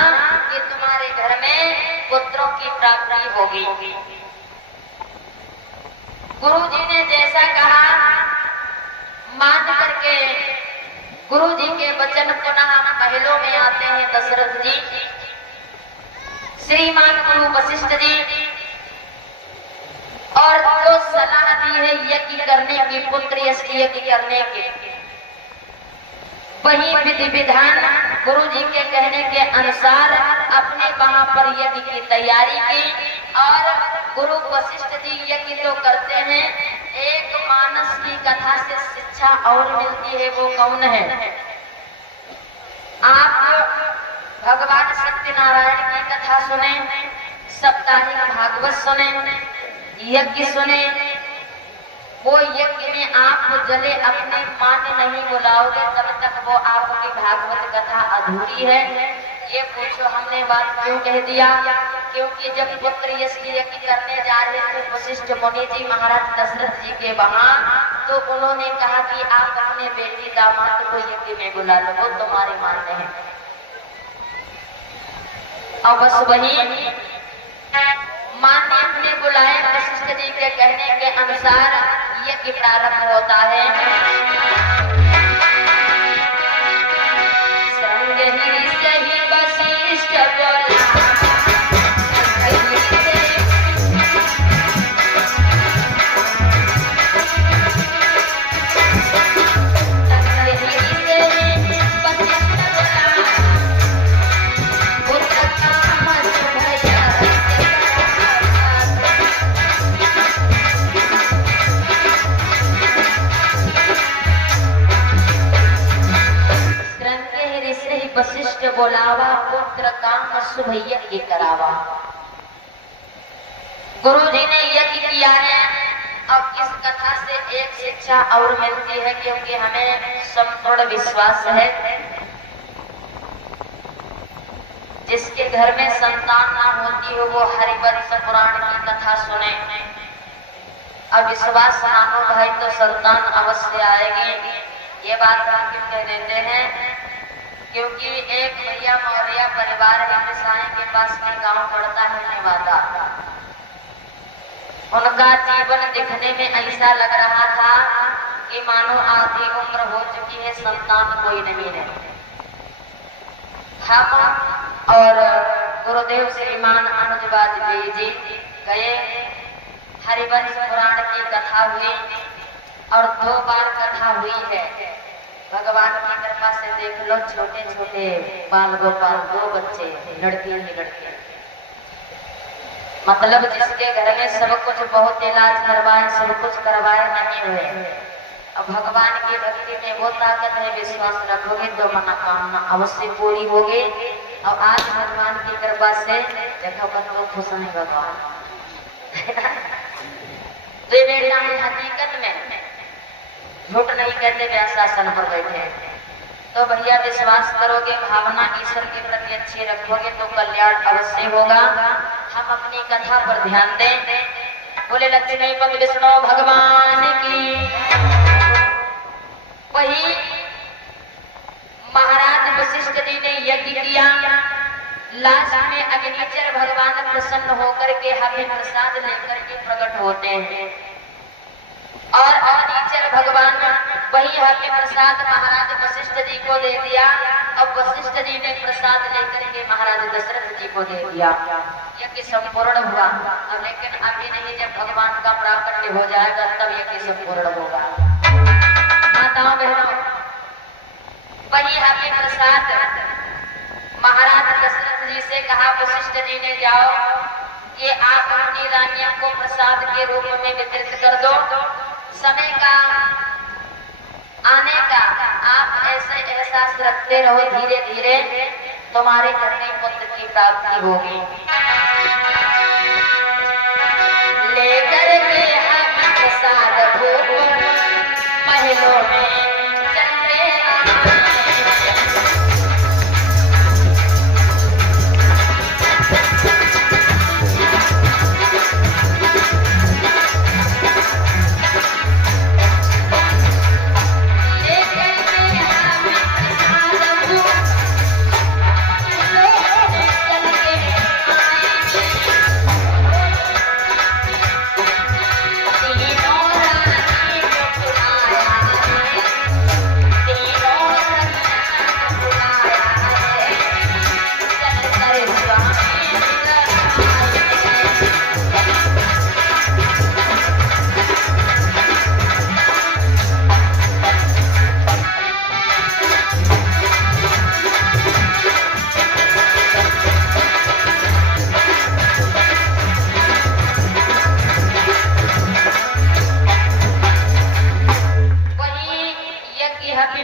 कि तुम्हारे घर में पुत्रों की प्राप्ति होगी। गुरु जी ने जैसा कहा मान करके गुरु जी के वचन पुनः महलों में आते हैं दशरथ जी। श्रीमान गुरु वशिष्ठ जी और जो सलाह दी है यज्ञ करने की, पुत्र यज्ञ करने की, वही विधि विधान गुरु जी के कहने के अनुसार अपने वहां पर यज्ञ की तैयारी की। और गुरु वशिष्ठ जी यज्ञ तो करते हैं, एक मानस की कथा से शिक्षा और मिलती है, वो कौन है? आप भगवान सत्यनारायण की कथा सुने, साप्ताहिक भागवत सुने, यज्ञ सुने। वो यज्ञ में आप जले अपने मान नहीं बुलाओगे तब तक वो आपकी भागवत कथा अधूरी है। ये पूछो हमने बात क्यों कह दिया? क्योंकि जब पुत्र यज्ञ करने जा रहे थे वशिष्ठ मुनि जी महाराज दशरथ जी के वहां, तो उन्होंने कहा कि आप अपने बेटी दामाद को यज्ञ में बुला लो, वो तुम्हारे मानने हैं। और बस वही मान्य ने बुलाए, वशिष्ठ जी के कहने के अनुसार यज्ञ प्रारंभ होता है। संग ही सही वशिष्ठ बोला, बोलावा, पुत्र काम शुभ यज्ञ करावा। गुरु जी ने यज्ञ किया है। अब इस कथा से एक शिक्षा और मिलती है, क्योंकि हमें संपूर्ण विश्वास है जिसके घर में संतान ना होती हो वो हरिवंश पुराण की कथा सुने। अब विश्वास मानो भाई तो संतान अवश्य आएगी। ये बात हम क्यों कह देते हैं? क्योंकि एक भैया मौर्य परिवार है, मिसाई के पास में गांव पड़ता है नेवादा। उनका जीवन दिखने में ऐसा लग रहा था कि मानो आधी उम्र हो चुकी है, संतान कोई नहीं है। हम और गुरुदेव श्रीमान अनुज वाजपेयी जी गए, हरिवंश पुराण की कथा हुई और 2 बार कथा हुई है। भगवान की कृपा से देख लो, छोटे छोटे बाल गोपाल 2 बच्चे, लड़की ही लड़के। मतलब जिसके घर में सब कुछ बहुत इलाज करवाए, सब कुछ करवाए, नहीं हुए। अब भगवान की भक्ति में वो ताकत है, विश्वास रखोगे तो मनोकामना अवश्य पूरी होगी। और आज भगवान की कृपा से देखो कतो खुश नहीं भगवान। तो ये बेटा है हकीकत में, झूठ नहीं कहते, व्यासासन पर बैठे। तो भैया विश्वास करोगे, भावना ईश्वर के प्रति अच्छी रखोगे तो कल्याण अवश्य होगा। हम अपनी कथा पर ध्यान दें। बोले लक्ष्मीपति विष्णु भगवान की। वही महाराज वशिष्ठ जी ने यज्ञ किया। लास्ट में अग्निचर भगवान प्रसन्न होकर के हमें प्रसाद लेकर के प्रकट होते हैं और अग्निचर भगवान वही हमें प्रसाद महाराज वशिष्ठ जी को दे दिया। अब वशिष्ठ जी ने प्रसाद लेकर के महाराज दशरथ जी को दे दिया। यज्ञ संपूर्ण हुआ। अब लेकिन अभी नहीं, जब भगवान का प्राकट्य हो जाएगा तब यज्ञ संपूर्ण होगा। माताओं बहनों, वही हमें प्रसाद महाराज दशरथ जी से कहा, वशिष्ठ जी ने जाओ ये आप अपनी रानियों को प्रसाद के रूप में वितरित कर दो। समय का आने का आप ऐसे एहसास रखते रहो, धीरे धीरे तुम्हारे घर में पुत्र की प्राप्ति होगी। लेकर के हम प्रसाद भोग महलों में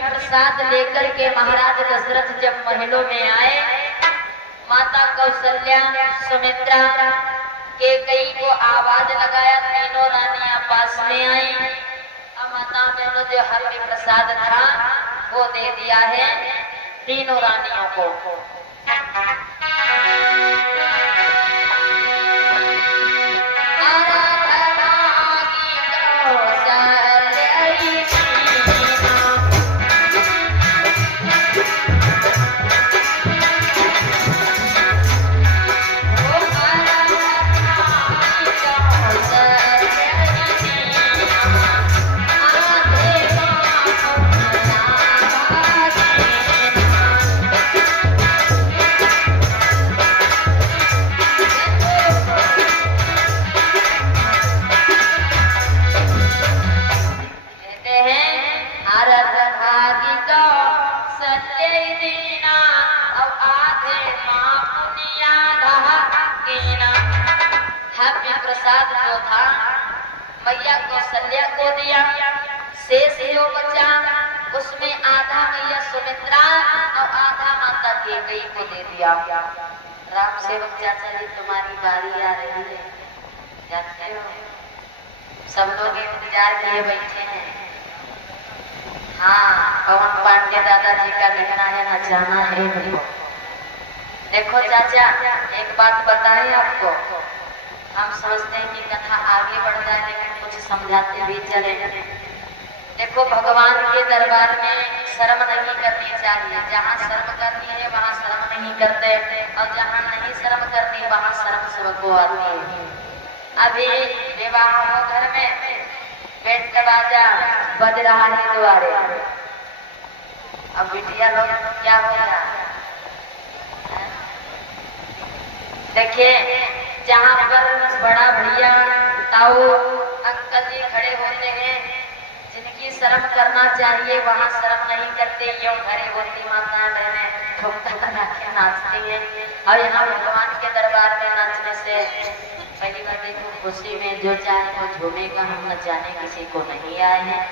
प्रसाद लेकर के महाराज दशरथ जब महलों में आए, माता कौशल्या, सुमित्रा, कैकेयी को आवाज लगाया, तीनों रानियां पास में आई। अब माता बहनों जो हमें प्रसाद था वो दे दिया है तीनों रानियों को। प्रसाद जो था मैया कौशल्या को दिया, शेष जो बचा उसमें आधा मैया सुमित्रा और आधा माता कैकेयी को दे दिया। राम सेवक चाचा जी तुम्हारी बारी आ रही है, जानते हो सब लोग इंतजार किए बैठे हैं। हाँ, पवन पांडे दादाजी का लिखना है ना जाना है उनको। देखो चाचा एक बात बताएं आपको, हम समझते हैं कि कथा आगे बढ़ जाए लेकिन कुछ समझाते भी चले। देखो भगवान के दरबार में शर्म नहीं करनी चाहिए, जहाँ शर्म करनी है वहाँ शर्म नहीं करते और जहाँ नहीं शर्म करनी वहाँ शर्म सबको आती है। अभी विवाह हो घर में बैंड बाजा बज रहा है द्वारे, अब बिटिया लोग क्या होगा। देखिए जहाँ पर बड़ा भैया ताऊ अंकल जी खड़े होते हैं, जिनकी शर्म करना चाहिए वहाँ शर्म नहीं करते, यूं घरे होती माता बहने ठुमका लगा के नाचती हैं। और यहाँ भगवान के दरबार में नाचने से पहली बात देखो खुशी में जो चाहे वो झूमेगा, हम न जाने किसी को नहीं आए हैं,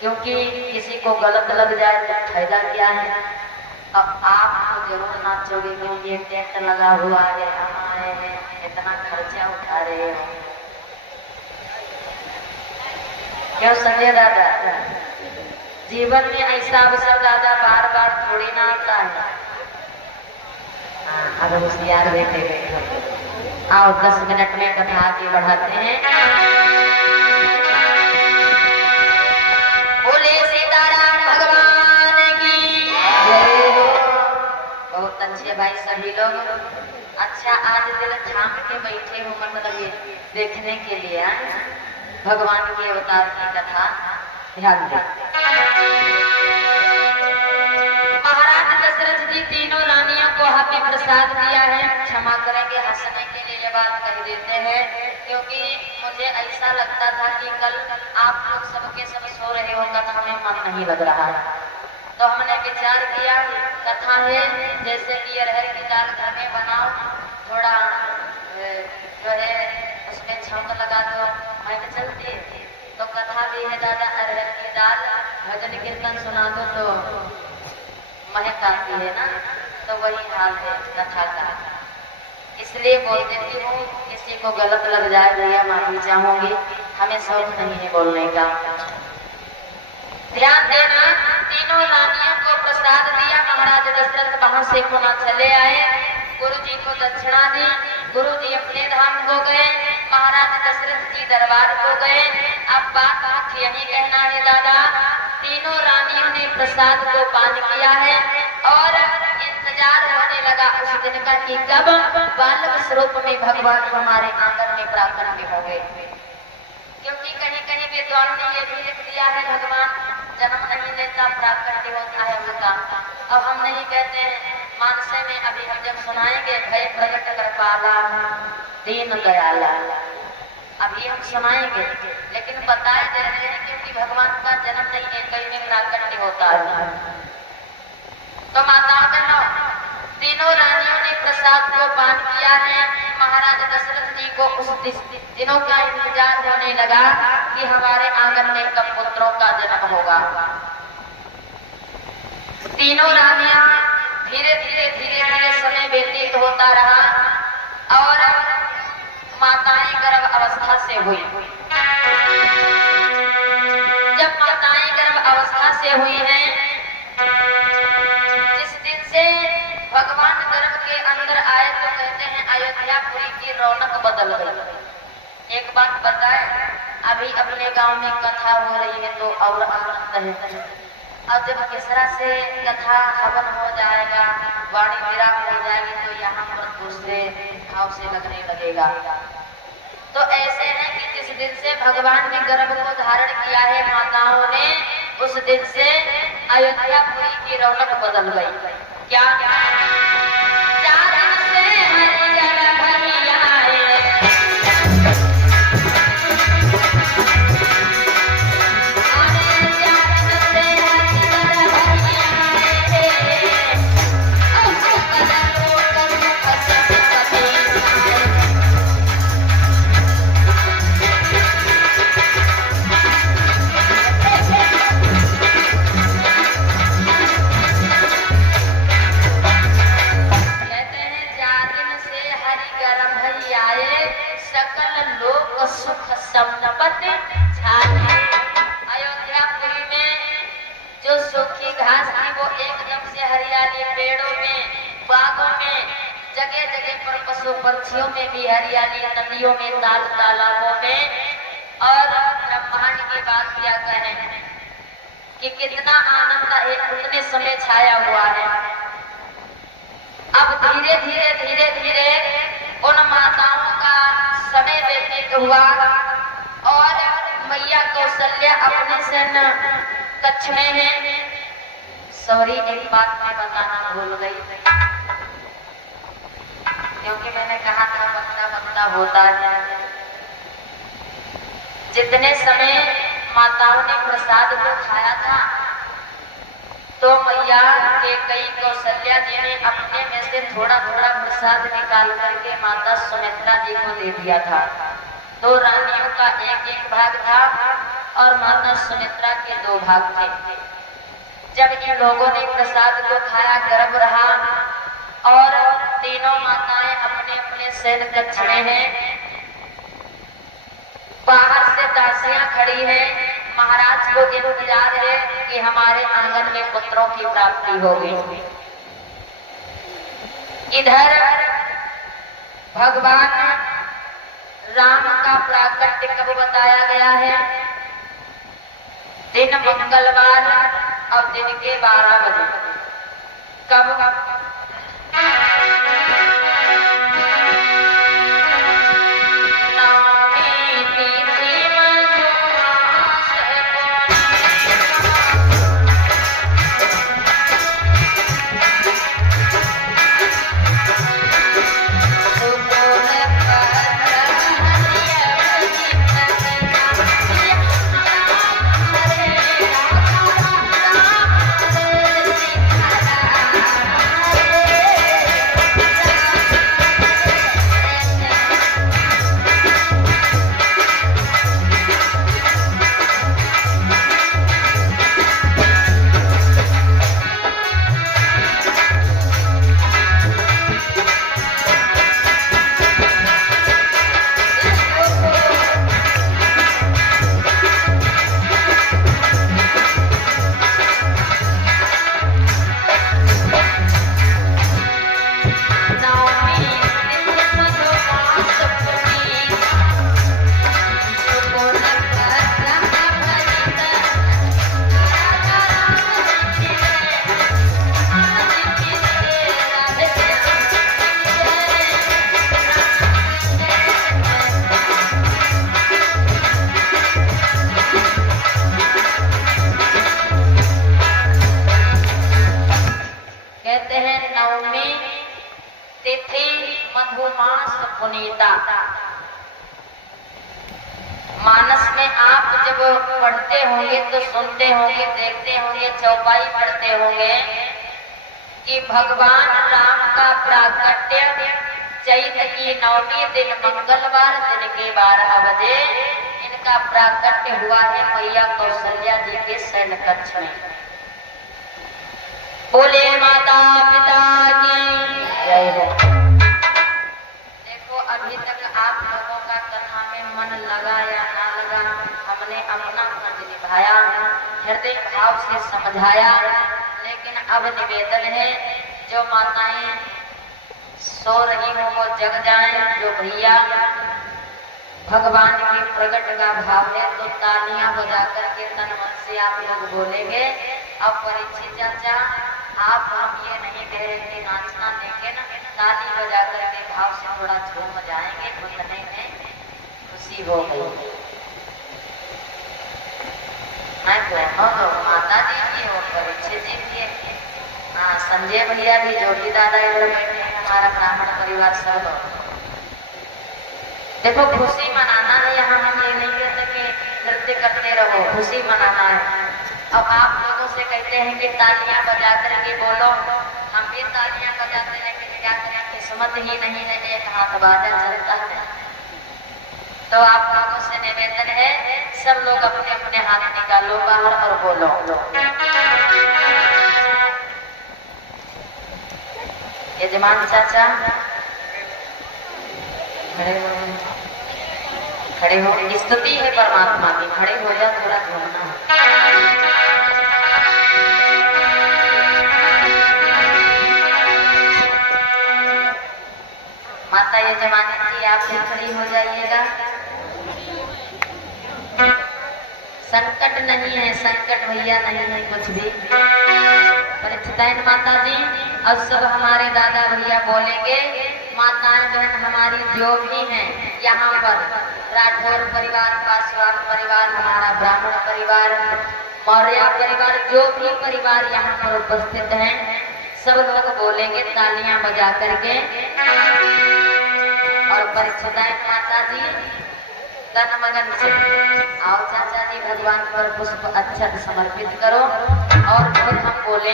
क्योंकि किसी को गलत लग जाए तो फायदा क्या है। अब आप तो जरूर नाचोगे क्योंकि ये टेंट लगा हुआ है, हम आए हैं, इतना खर्चा उठा रहे हो, क्यों संजय दादा। जीवन में ऐसा अवसर दादा बार बार थोड़ी ना आता है। अब होशियार बैठे गए, आओ 10 मिनट में कथा आगे बढ़ाते हैं। बोले सीताराम भगवान की जय। बहुत अच्छे भाई सभी लोग, अच्छा आज दिल थाम के बैठे हो, मतलब ये देखने के लिए भगवान के अवतार की कथा ध्यान दें। महाराज दशरथ जी तीनों रानियों को हाथी प्रसाद दिया है। क्षमा करेंगे हंसने के लिए ये बात कह देते हैं, क्योंकि मुझे ऐसा लगता था कि कल आप लोग सबके सब सो रहे हो, कथा में मन नहीं लग रहा है, तो हमने विचार किया कथा है जैसे कि अरहर की दाल घर में बनाओ, थोड़ा जो है उसमें छौंक लगा दो, महक चलती है, तो कथा भी है दादा अरहर की दाल, भजन कीर्तन सुना दो तो महक आती है ना, तो वही हाल है कथा का। इसलिए बोल देती हूँ, किसी को गलत लग जाए भैया माफी चाहूंगी, हमें शौक नहीं है बोलने का। ध्यान देना, तीनों रानियों को प्रसाद दिया। महाराज दशरथ वहां से पुनः चले आए, गुरु जी को दक्षिणा दी, गुरु जी अपने धाम को गए, महाराज दशरथ जी दरबार को गए। अब बात यही कहना है दादा, तीनों रानियों ने प्रसाद को पान किया है और इंतजार होने लगा उस दिन का कि कब बालक स्वरूप में भगवान हमारे आंगन में प्राकट्य हो गए, क्योंकि कहीं कहीं विद्वानों ने ये भी लिख दिया है भगवान जन्म नहीं लेता प्राकट्य होता है उनका। अब हम नहीं कहते हैं, मानसे में अभी हम जब सुनाएंगे भय प्रकट कृपाला दीन दयाला, अभी हम सुनाएंगे, लेकिन बताए दे रहे हैं क्योंकि भगवान का जन्म नहीं है, कहीं में प्राकट्य होता है। तो माताओं बहनों, तीनों रानियों ने प्रसाद को पान किया है। महाराज दशरथ जी को उस दिनों का इंतजार होने लगा कि हमारे आंगन में कब पुत्रों का जन्म होगा। तीनों रानियां धीरे धीरे समय व्यतीत होता रहा और माताएं गर्भ अवस्था से हुई। जब माताएं गर्भ अवस्था से हुई हैं, जिस दिन से भगवान गर्भ के अंदर आए तो कहते हैं अयोध्यापुरी की रौनक बदल गई। एक बात बताएं, अभी अपने गांव में कथा हो रही है तो और आनंद है, अब जब किसरा से कथा हवन हो जाएगा, वाणी विराम हो जाएगी, तो यहाँ पर दूसरे भाव से लगने लगेगा। तो ऐसे है कि जिस दिन से भगवान ने गर्भ को धारण किया है माताओं ने, उस दिन से अयोध्यापुरी की रौनक बदल गई। क्या 4 दिन से हरि गर्भ ही आए, पशु पक्षियों में भी हरियाली, नदियों में, तालाबों में, और ब्रह्मांड की बात क्या कहें कि कितना आनंद एक उतने समय छाया हुआ है। अब धीरे धीरे धीरे धीरे उन माताओं का समय व्यतीत हुआ और मैया कौशल्या अपने सन कक्ष में है। सॉरी, एक बात मैं बताना भूल गई, क्योंकि मैंने कहा था बंदा बंदा होता है। जितने समय माताओं ने प्रसाद को खाया था तो मैया के कई कौशल्या जी ने अपने में से थोड़ा थोड़ा प्रसाद निकाल करके माता सुमित्रा जी को दे दिया था। तो रानियों का एक एक भाग था और माता सुमित्रा के 2 भाग थे। जब इन लोगों ने प्रसाद को खाया, गर्भ रहा और तीनों माताएं अपने अपने शयन कक्ष में हैं। बाहर से दासियां खड़ी हैं, महाराज को इंतजार है कि हमारे आंगन में पुत्रों की प्राप्ति होगी। इधर भगवान राम का प्राकट्य कब बताया गया है? दिन मंगलवार और दिन के 12 बजे। कब? मानस में आप जब पढ़ते होंगे तो सुनते होंगे, देखते होंगे, चौपाई पढ़ते होंगे कि भगवान राम का प्राकट्य चैत की 9वीं दिन मंगलवार दिन के 12 बजे इनका प्राकट्य हुआ है मैया कौशल्या जी के शयन कक्ष में। बोले माता पिता की जय हो। अभी तक आप लोगों का कथा में मन लगा या ना लगा, हमने अपना फर्ज निभाया, हृदय भाव से समझाया। लेकिन अब निवेदन है, जो माताएं सो रही हो वो जग जाएं, जो भैया भगवान की प्रकट का भाव है तो तालियां बजा करके तन मन से आप लोग बोलेंगे। अब परीक्षित चाचा, आप हम ये नहीं कह रहे कि नाचना, लेकिन ताली बजा करके भाव से थोड़ा झूम जाएंगे, घुटने में खुशी हो गई। मैं तो माता जी की और परीक्षित जी की, हाँ संजय भैया भी, जोगी दादा इधर बैठे हैं, हमारा ब्राह्मण परिवार सब लोग। देखो खुशी मनाना है, यहाँ हम ये नहीं कहते कि नृत्य करते रहो, खुशी मनाना है। अब आप लोगों से कहते हैं कि तालियां बजा करके बोलो, हम भी तालियां बजाते हैं, लेकिन क्या करें, किस्मत ही नहीं है, एक हाथ बाजा चलता है। तो आप लोगों से निवेदन है, सब लोग अपने अपने हाथ निकालो बाहर और बोलो। यजमान चाचा खड़े हो, स्तुति है परमात्मा की, खड़े हो जा, थोड़ा घूमना। माता संकट भैया नहीं है कुछ भी। परीक्षिताएं माता जी अब सब हमारे दादा भैया बोलेंगे। माताएं बहन हमारी जो भी हैं यहाँ पर, राठौर परिवार, पासवान परिवार, हमारा ब्राह्मण परिवार, मौर्य परिवार, जो भी परिवार यहाँ पर उपस्थित हैं, सब लोग बोलेंगे तालियां बजा करके। और परीक्षिताएं माता जी तन मगन से आओ चाचा जी, भगवान पर पुष्प अक्षत समर्पित करो और फिर हम बोले।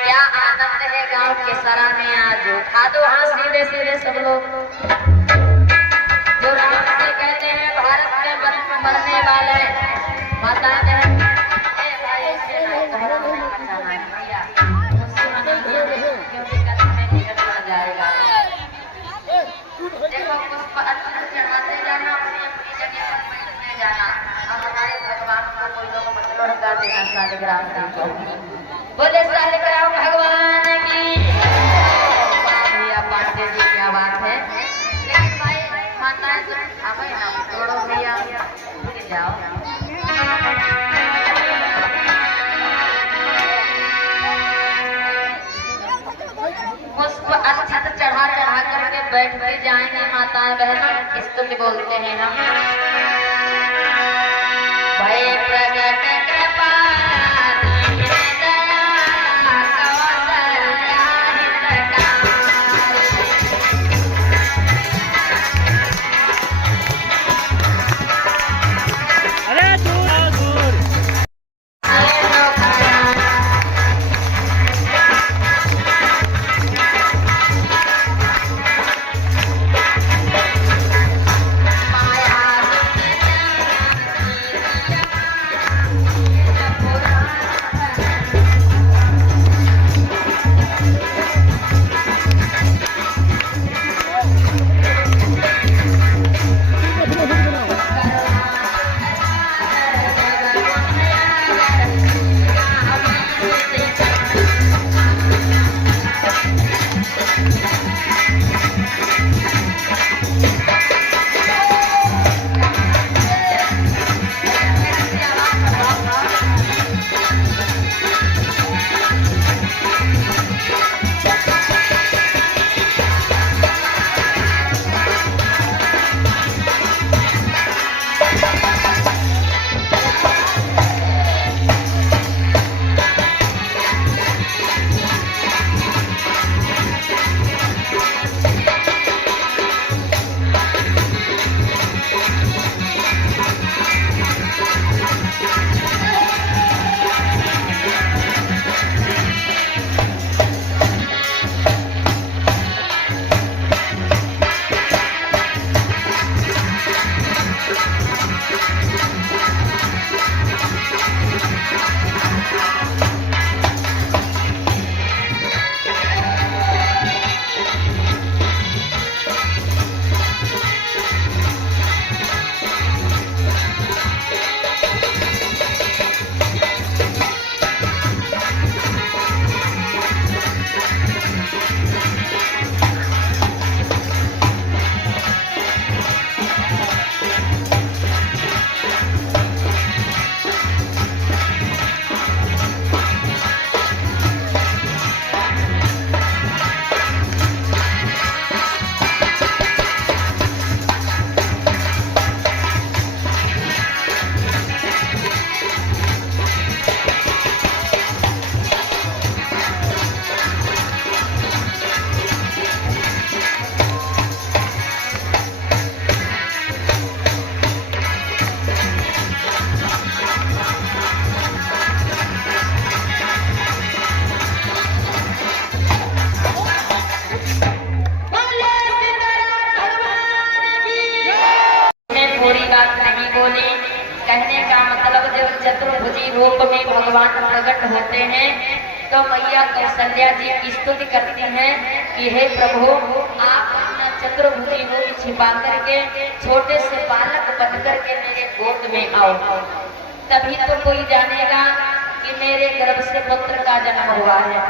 क्या आनंद है गांव के सरा में, आज उठा दो हाँ सीधे सीधे सब लोग। जो राम से कहते हैं भारत में मरने वाले माता बहन, जाएगा। देखो पुष्प अर्चन चढ़ाते जाना, अपनी अपनी जगह पर बैठते जाना। अब हमारे भगवान को कोई लोग मतलब कर देना शालिग्राम को। बोले शालिग्राम भगवान की। भैया पांडे जी क्या बात है। लेकिन भाई माताएं तो हमें ना छोड़ो भैया, जाओ। पुष्प अक्षत चढ़ा चढ़ा करके बैठ भी जाएंगे माताएं बहनों। स्तुति बोलते हैं हम। भय प्रगट कृपा कहने का मतलब जब चतुर्भुजी रूप में भगवान प्रकट होते हैं तो मैया कौशल्या जी स्तुति करती हैं कि हे प्रभु आप अपना चतुर्भुजी रूप छिपा करके छोटे से बालक बन करके मेरे गोद में आओ, तभी तो कोई जानेगा कि मेरे गर्भ से पुत्र का जन्म हुआ है।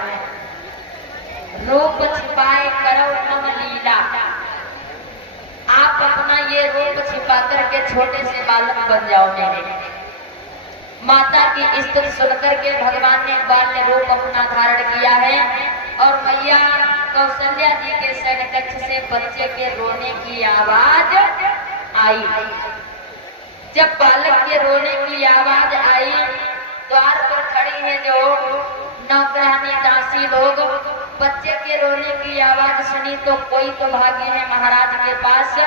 रूप छिपाए करो नम लीला, आप अपना ये रूप छिपा करके छोटे से बालक बन जाओ मेरे। माता की स्तुति सुनकर के भगवान ने बाल्य रूप अपना धारण किया है और मैया कौशल्या जी के शयनकक्ष से बच्चे के रोने की आवाज आई। जब बालक के रोने की आवाज आई, द्वार पर खड़ी है जो नौकरानी दासी लोग, बच्चे के रोने की आवाज सुनी तो कोई तो भागे है महाराज के पास,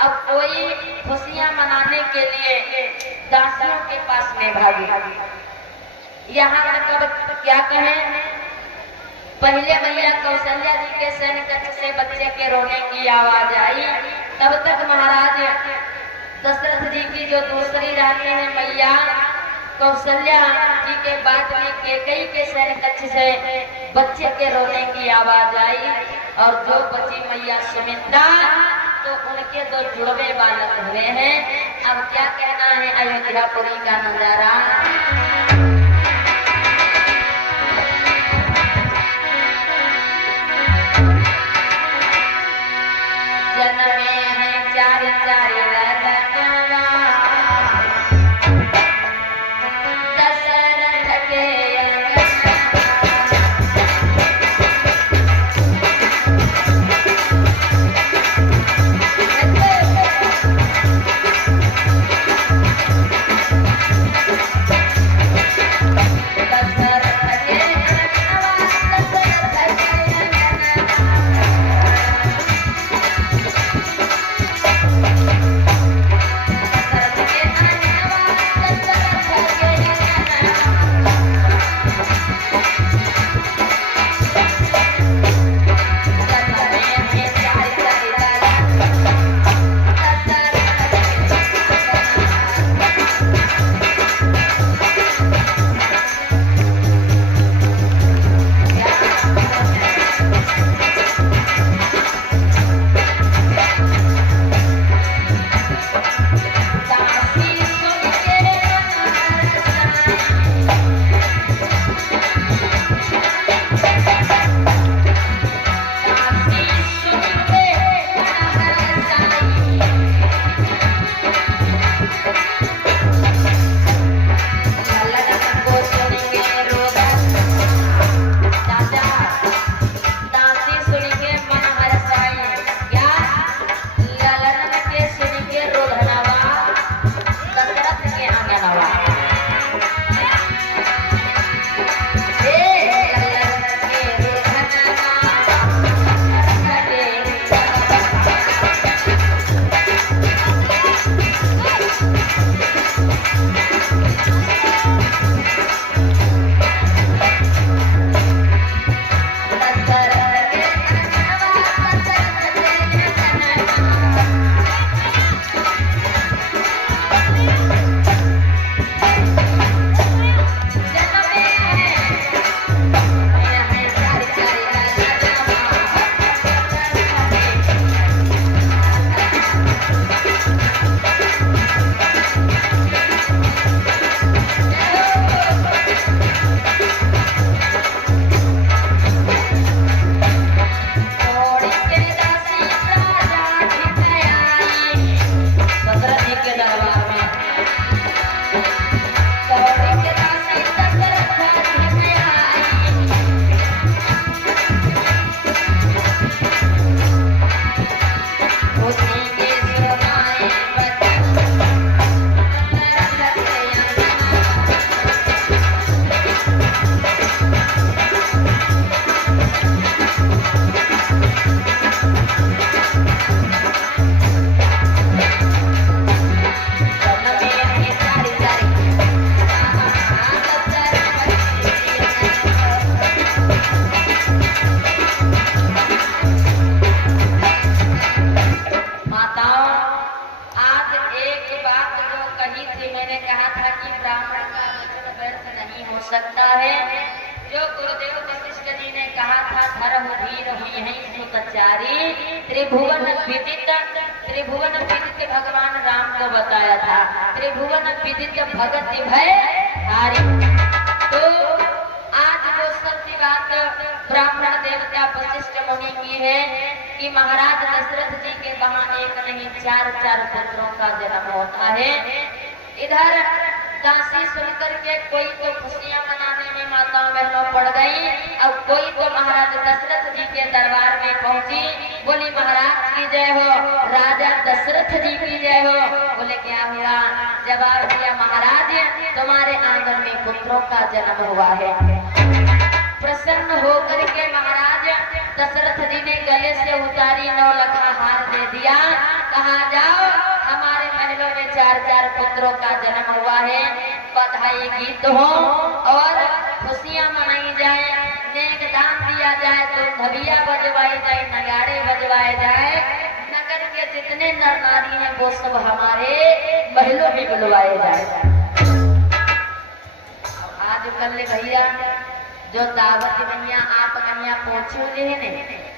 अब कोई खुशियां मनाने के लिए दासियों के पास में भागे। यहाँ तक अब क्या कहें, पहले मैया कौशल्या जी के शयनकक्ष से बच्चे के रोने की आवाज आई, तब तक महाराज दशरथ जी की जो दूसरी रानी है मैया कौशल्या जी के बाद में कैकेयी के शयनकक्ष से बच्चे के रोने की आवाज आई और जो बची मैया सुमित्रा, तो उनके दो जुड़वे बालक हुए हैं। अब क्या कहना है अयोध्यापुरी का नजारा। जन्मे हैं चार चार ललनवा, दशरथ के सकता है। जो गुरुदेव वशिष्ठ जी ने कहा था धर्म वीर हुई है सुतचारी, त्रिभुवन विदित भगवान राम को बताया था, त्रिभुवन विदित भगत भय हारी। तो की है कि महाराज दशरथ जी के वहां एक नहीं चार पुत्रों का जन्म होता है। इधर दासी सुनकर के कोई तो खुशियां मनाने में माता बहनों पड़ गई और कोई तो महाराज दशरथ जी के दरबार में पहुंची, बोली महाराज की जय हो, राजा दशरथ जी की जय हो। बोले क्या हुआ? जवाब दिया महाराज तुम्हारे आंगन में पुत्रों का जन्म हुआ है। प्रसन्न होकर के महाराज दशरथ जी ने गले से उतारी 9 लखा हार दे दिया, कहा जाओ हमारे महलों में 4 पुत्रों का जन्म हुआ है, बधाई गीत हो और खुशियां मनाई जाए, नेक दान दिया जाए, तो धबिया बजवाई जाए, नगाड़े बजवाए जाए, नगर के जितने नर नारी हैं वो सब हमारे महलों में बुलवाए जाए। आज कल भैया जो दावत भैया आप कन्या पहुंचे ने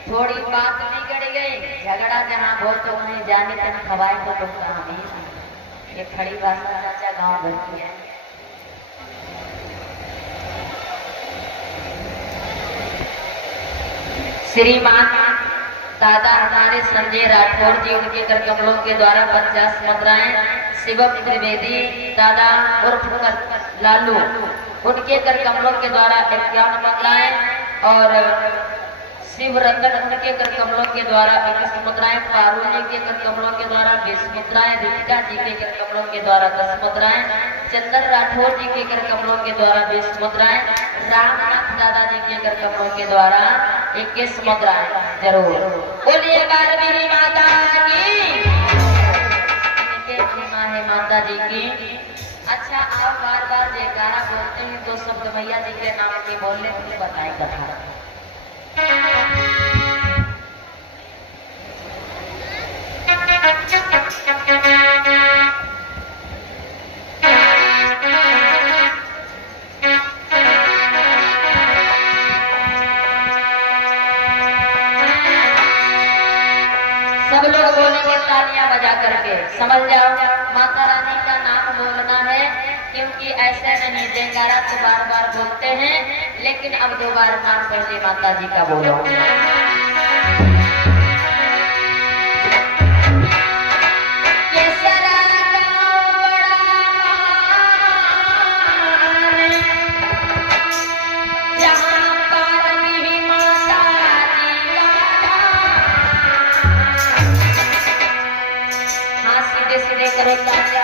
थोड़ी बात बिगड़ गई, झगड़ा जहाँ हो तो उन्हें जाने तक खवाए तो तुम कहाँ नहीं। ये खड़ी भाषा चाचा गाँव भर की है। श्रीमान दादा हमारे संजय राठौर जी, उनके कर कमलों के द्वारा 50 मुद्राएं, शिवम त्रिवेदी दादा उर्फ लालू, उनके कर कमलों के द्वारा 51 मुद्राएं और शिव रतन उनके कर कमलों के द्वारा 21 मुद्राएं, पारू जी के कर कमलों के द्वारा 20 मुद्राएं, रितिका जी के कर कमलों के द्वारा 10 मुद्राएं, चंदन राठौर जी के कर कमलों के द्वारा 20 मुद्राएं, रामनाथ दादा जी के कर कमलों के द्वारा 21 मुद्राएं। जरूर बोलिए बारहवीं माता की, महिमा है माता जी की। अच्छा आप बार जयकारा बोलते हैं तो शब्द मैया जी के नाम के बोलने मुझे बताए कथा। सब लोग बोलेंगे तालियां बजा करके, समझ जाओ माता रानी का नाम बोलना है, क्योंकि ऐसे नहीं जयकारा तो बार बोलते हैं, लेकिन अब 2 बार नाम पहले माता जी का बोलो।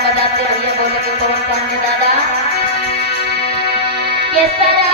बजाते रहिए, बोले कि कौन कहने दादा केसरा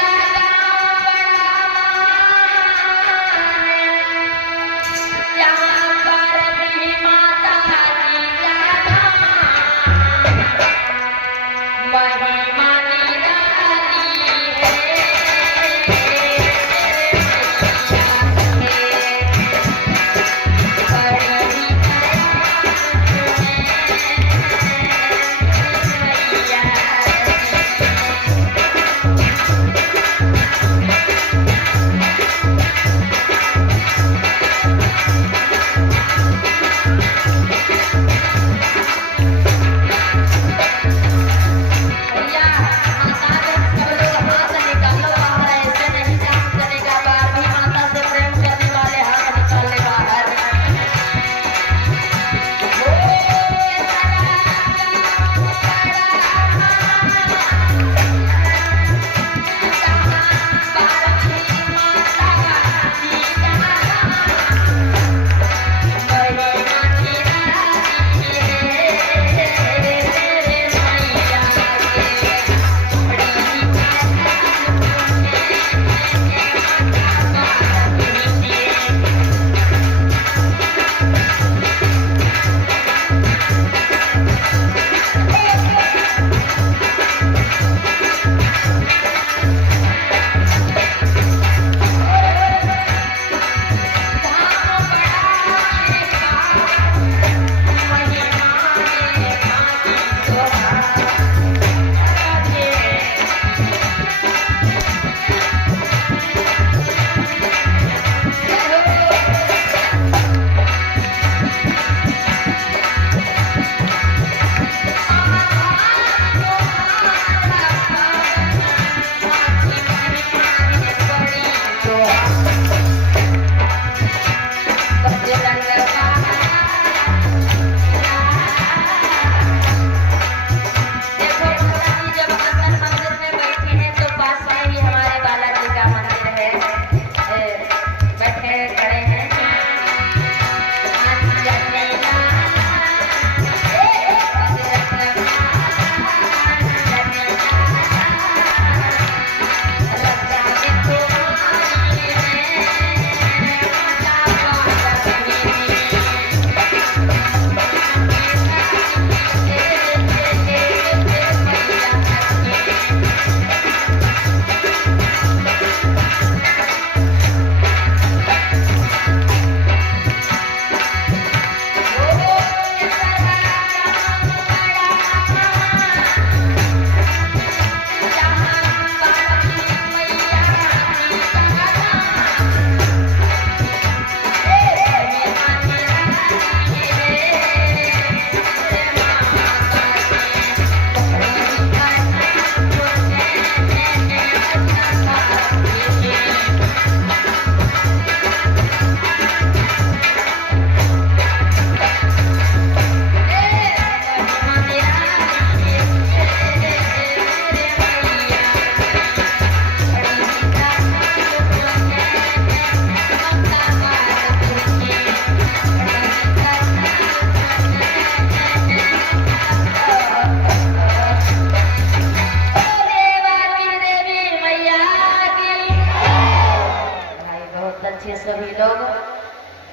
बच्चे सभी लोग,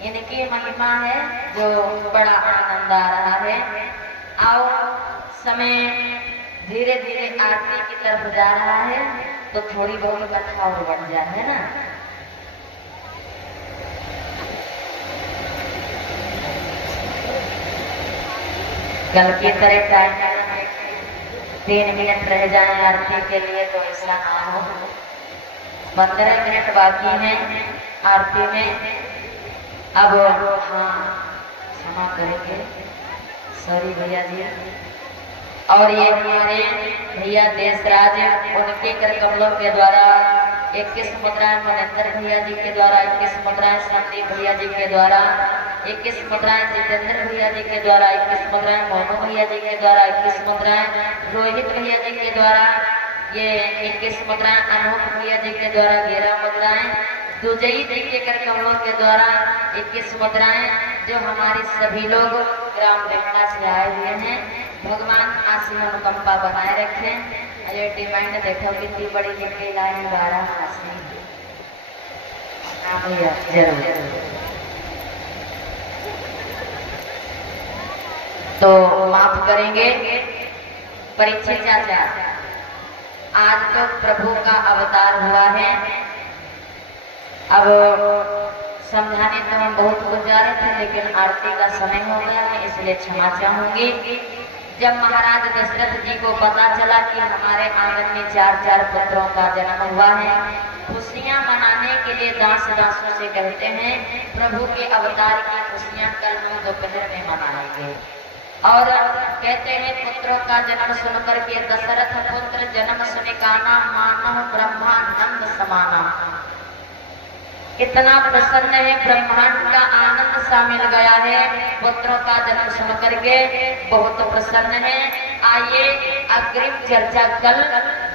इनकी महिमा है जो बड़ा आनंद आ रहा है। आओ, समय धीरे धीरे आरती की तरफ जा रहा है, तो थोड़ी बहुत कथा और बढ़ जाए, है ना। कल की तरह टाइम 3 मिनट रह जाए आरती के लिए, तो ऐसा ना हो। 15 मिनट बाकी हैं आरती में। अब हाँ, क्षमा करेंगे, सॉरी भैया जी। और ये हमारे भैया देशराज, उनके कर कमलों के द्वारा 21 मुद्राएं, मनिंदर भैया जी के द्वारा 21 मुद्राएं, संदीप भैया जी के द्वारा 21 मुद्राएं, जितेंद्र भैया जी के द्वारा 21 मुद्राएं, मोनू भैया जी के द्वारा 21 मुद्राएं, रोहित भैया जी के द्वारा ये 21 मुद्राएं, अनूप भैया जी के द्वारा 11 मुद्राएं, दुजई जी के कर कमलों के द्वारा 21 मुद्राएं, जो हमारे सभी लोग ग्राम रेखा से आए हुए हैं। भगवान आशीष अनुकंपा बनाए रखें। ये डिमांड देखो कितनी बड़ी लिखी लाइन, 12 आशीष। हाँ भैया जरूर। तो माफ करेंगे परीक्षित चाचा, आज तो प्रभु का अवतार हुआ है। अब समझाने तो हम बहुत कुछ जा रहे थे, लेकिन आरती का समय हो गया है, इसलिए क्षमा चाहूंगी। जब महाराज दशरथ जी को पता चला कि हमारे आंगन में 4 पुत्रों का जन्म हुआ है, खुशियां मनाने के लिए दास दासों से कहते हैं प्रभु के अवतार की खुशियां कल हम दोपहर में मनाएंगे। और कहते हैं पुत्रों का जन्म सुनकर के दशरथ पुत्र जन्म सुने काना, मानव ब्रह्मानंद समाना। इतना प्रसन्न है, ब्रह्मांड का आनंद सा मिल गया है पुत्रों का जन्म सुन करके, बहुत प्रसन्न है। आइए अग्रिम चर्चा कल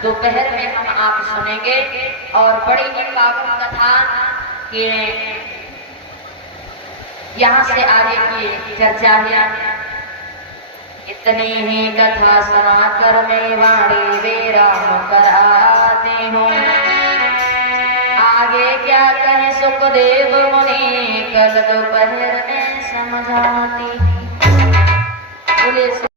दोपहर में हम आप सुनेंगे। और बड़ी ही पावन कथा के यहाँ से आगे की चर्चा है। इतनी ही कथा सुनाकर मैं वाणी विराम कराती हूँ। आगे क्या कहे सुखदेव मुनि, कल दोपहर में समझाती।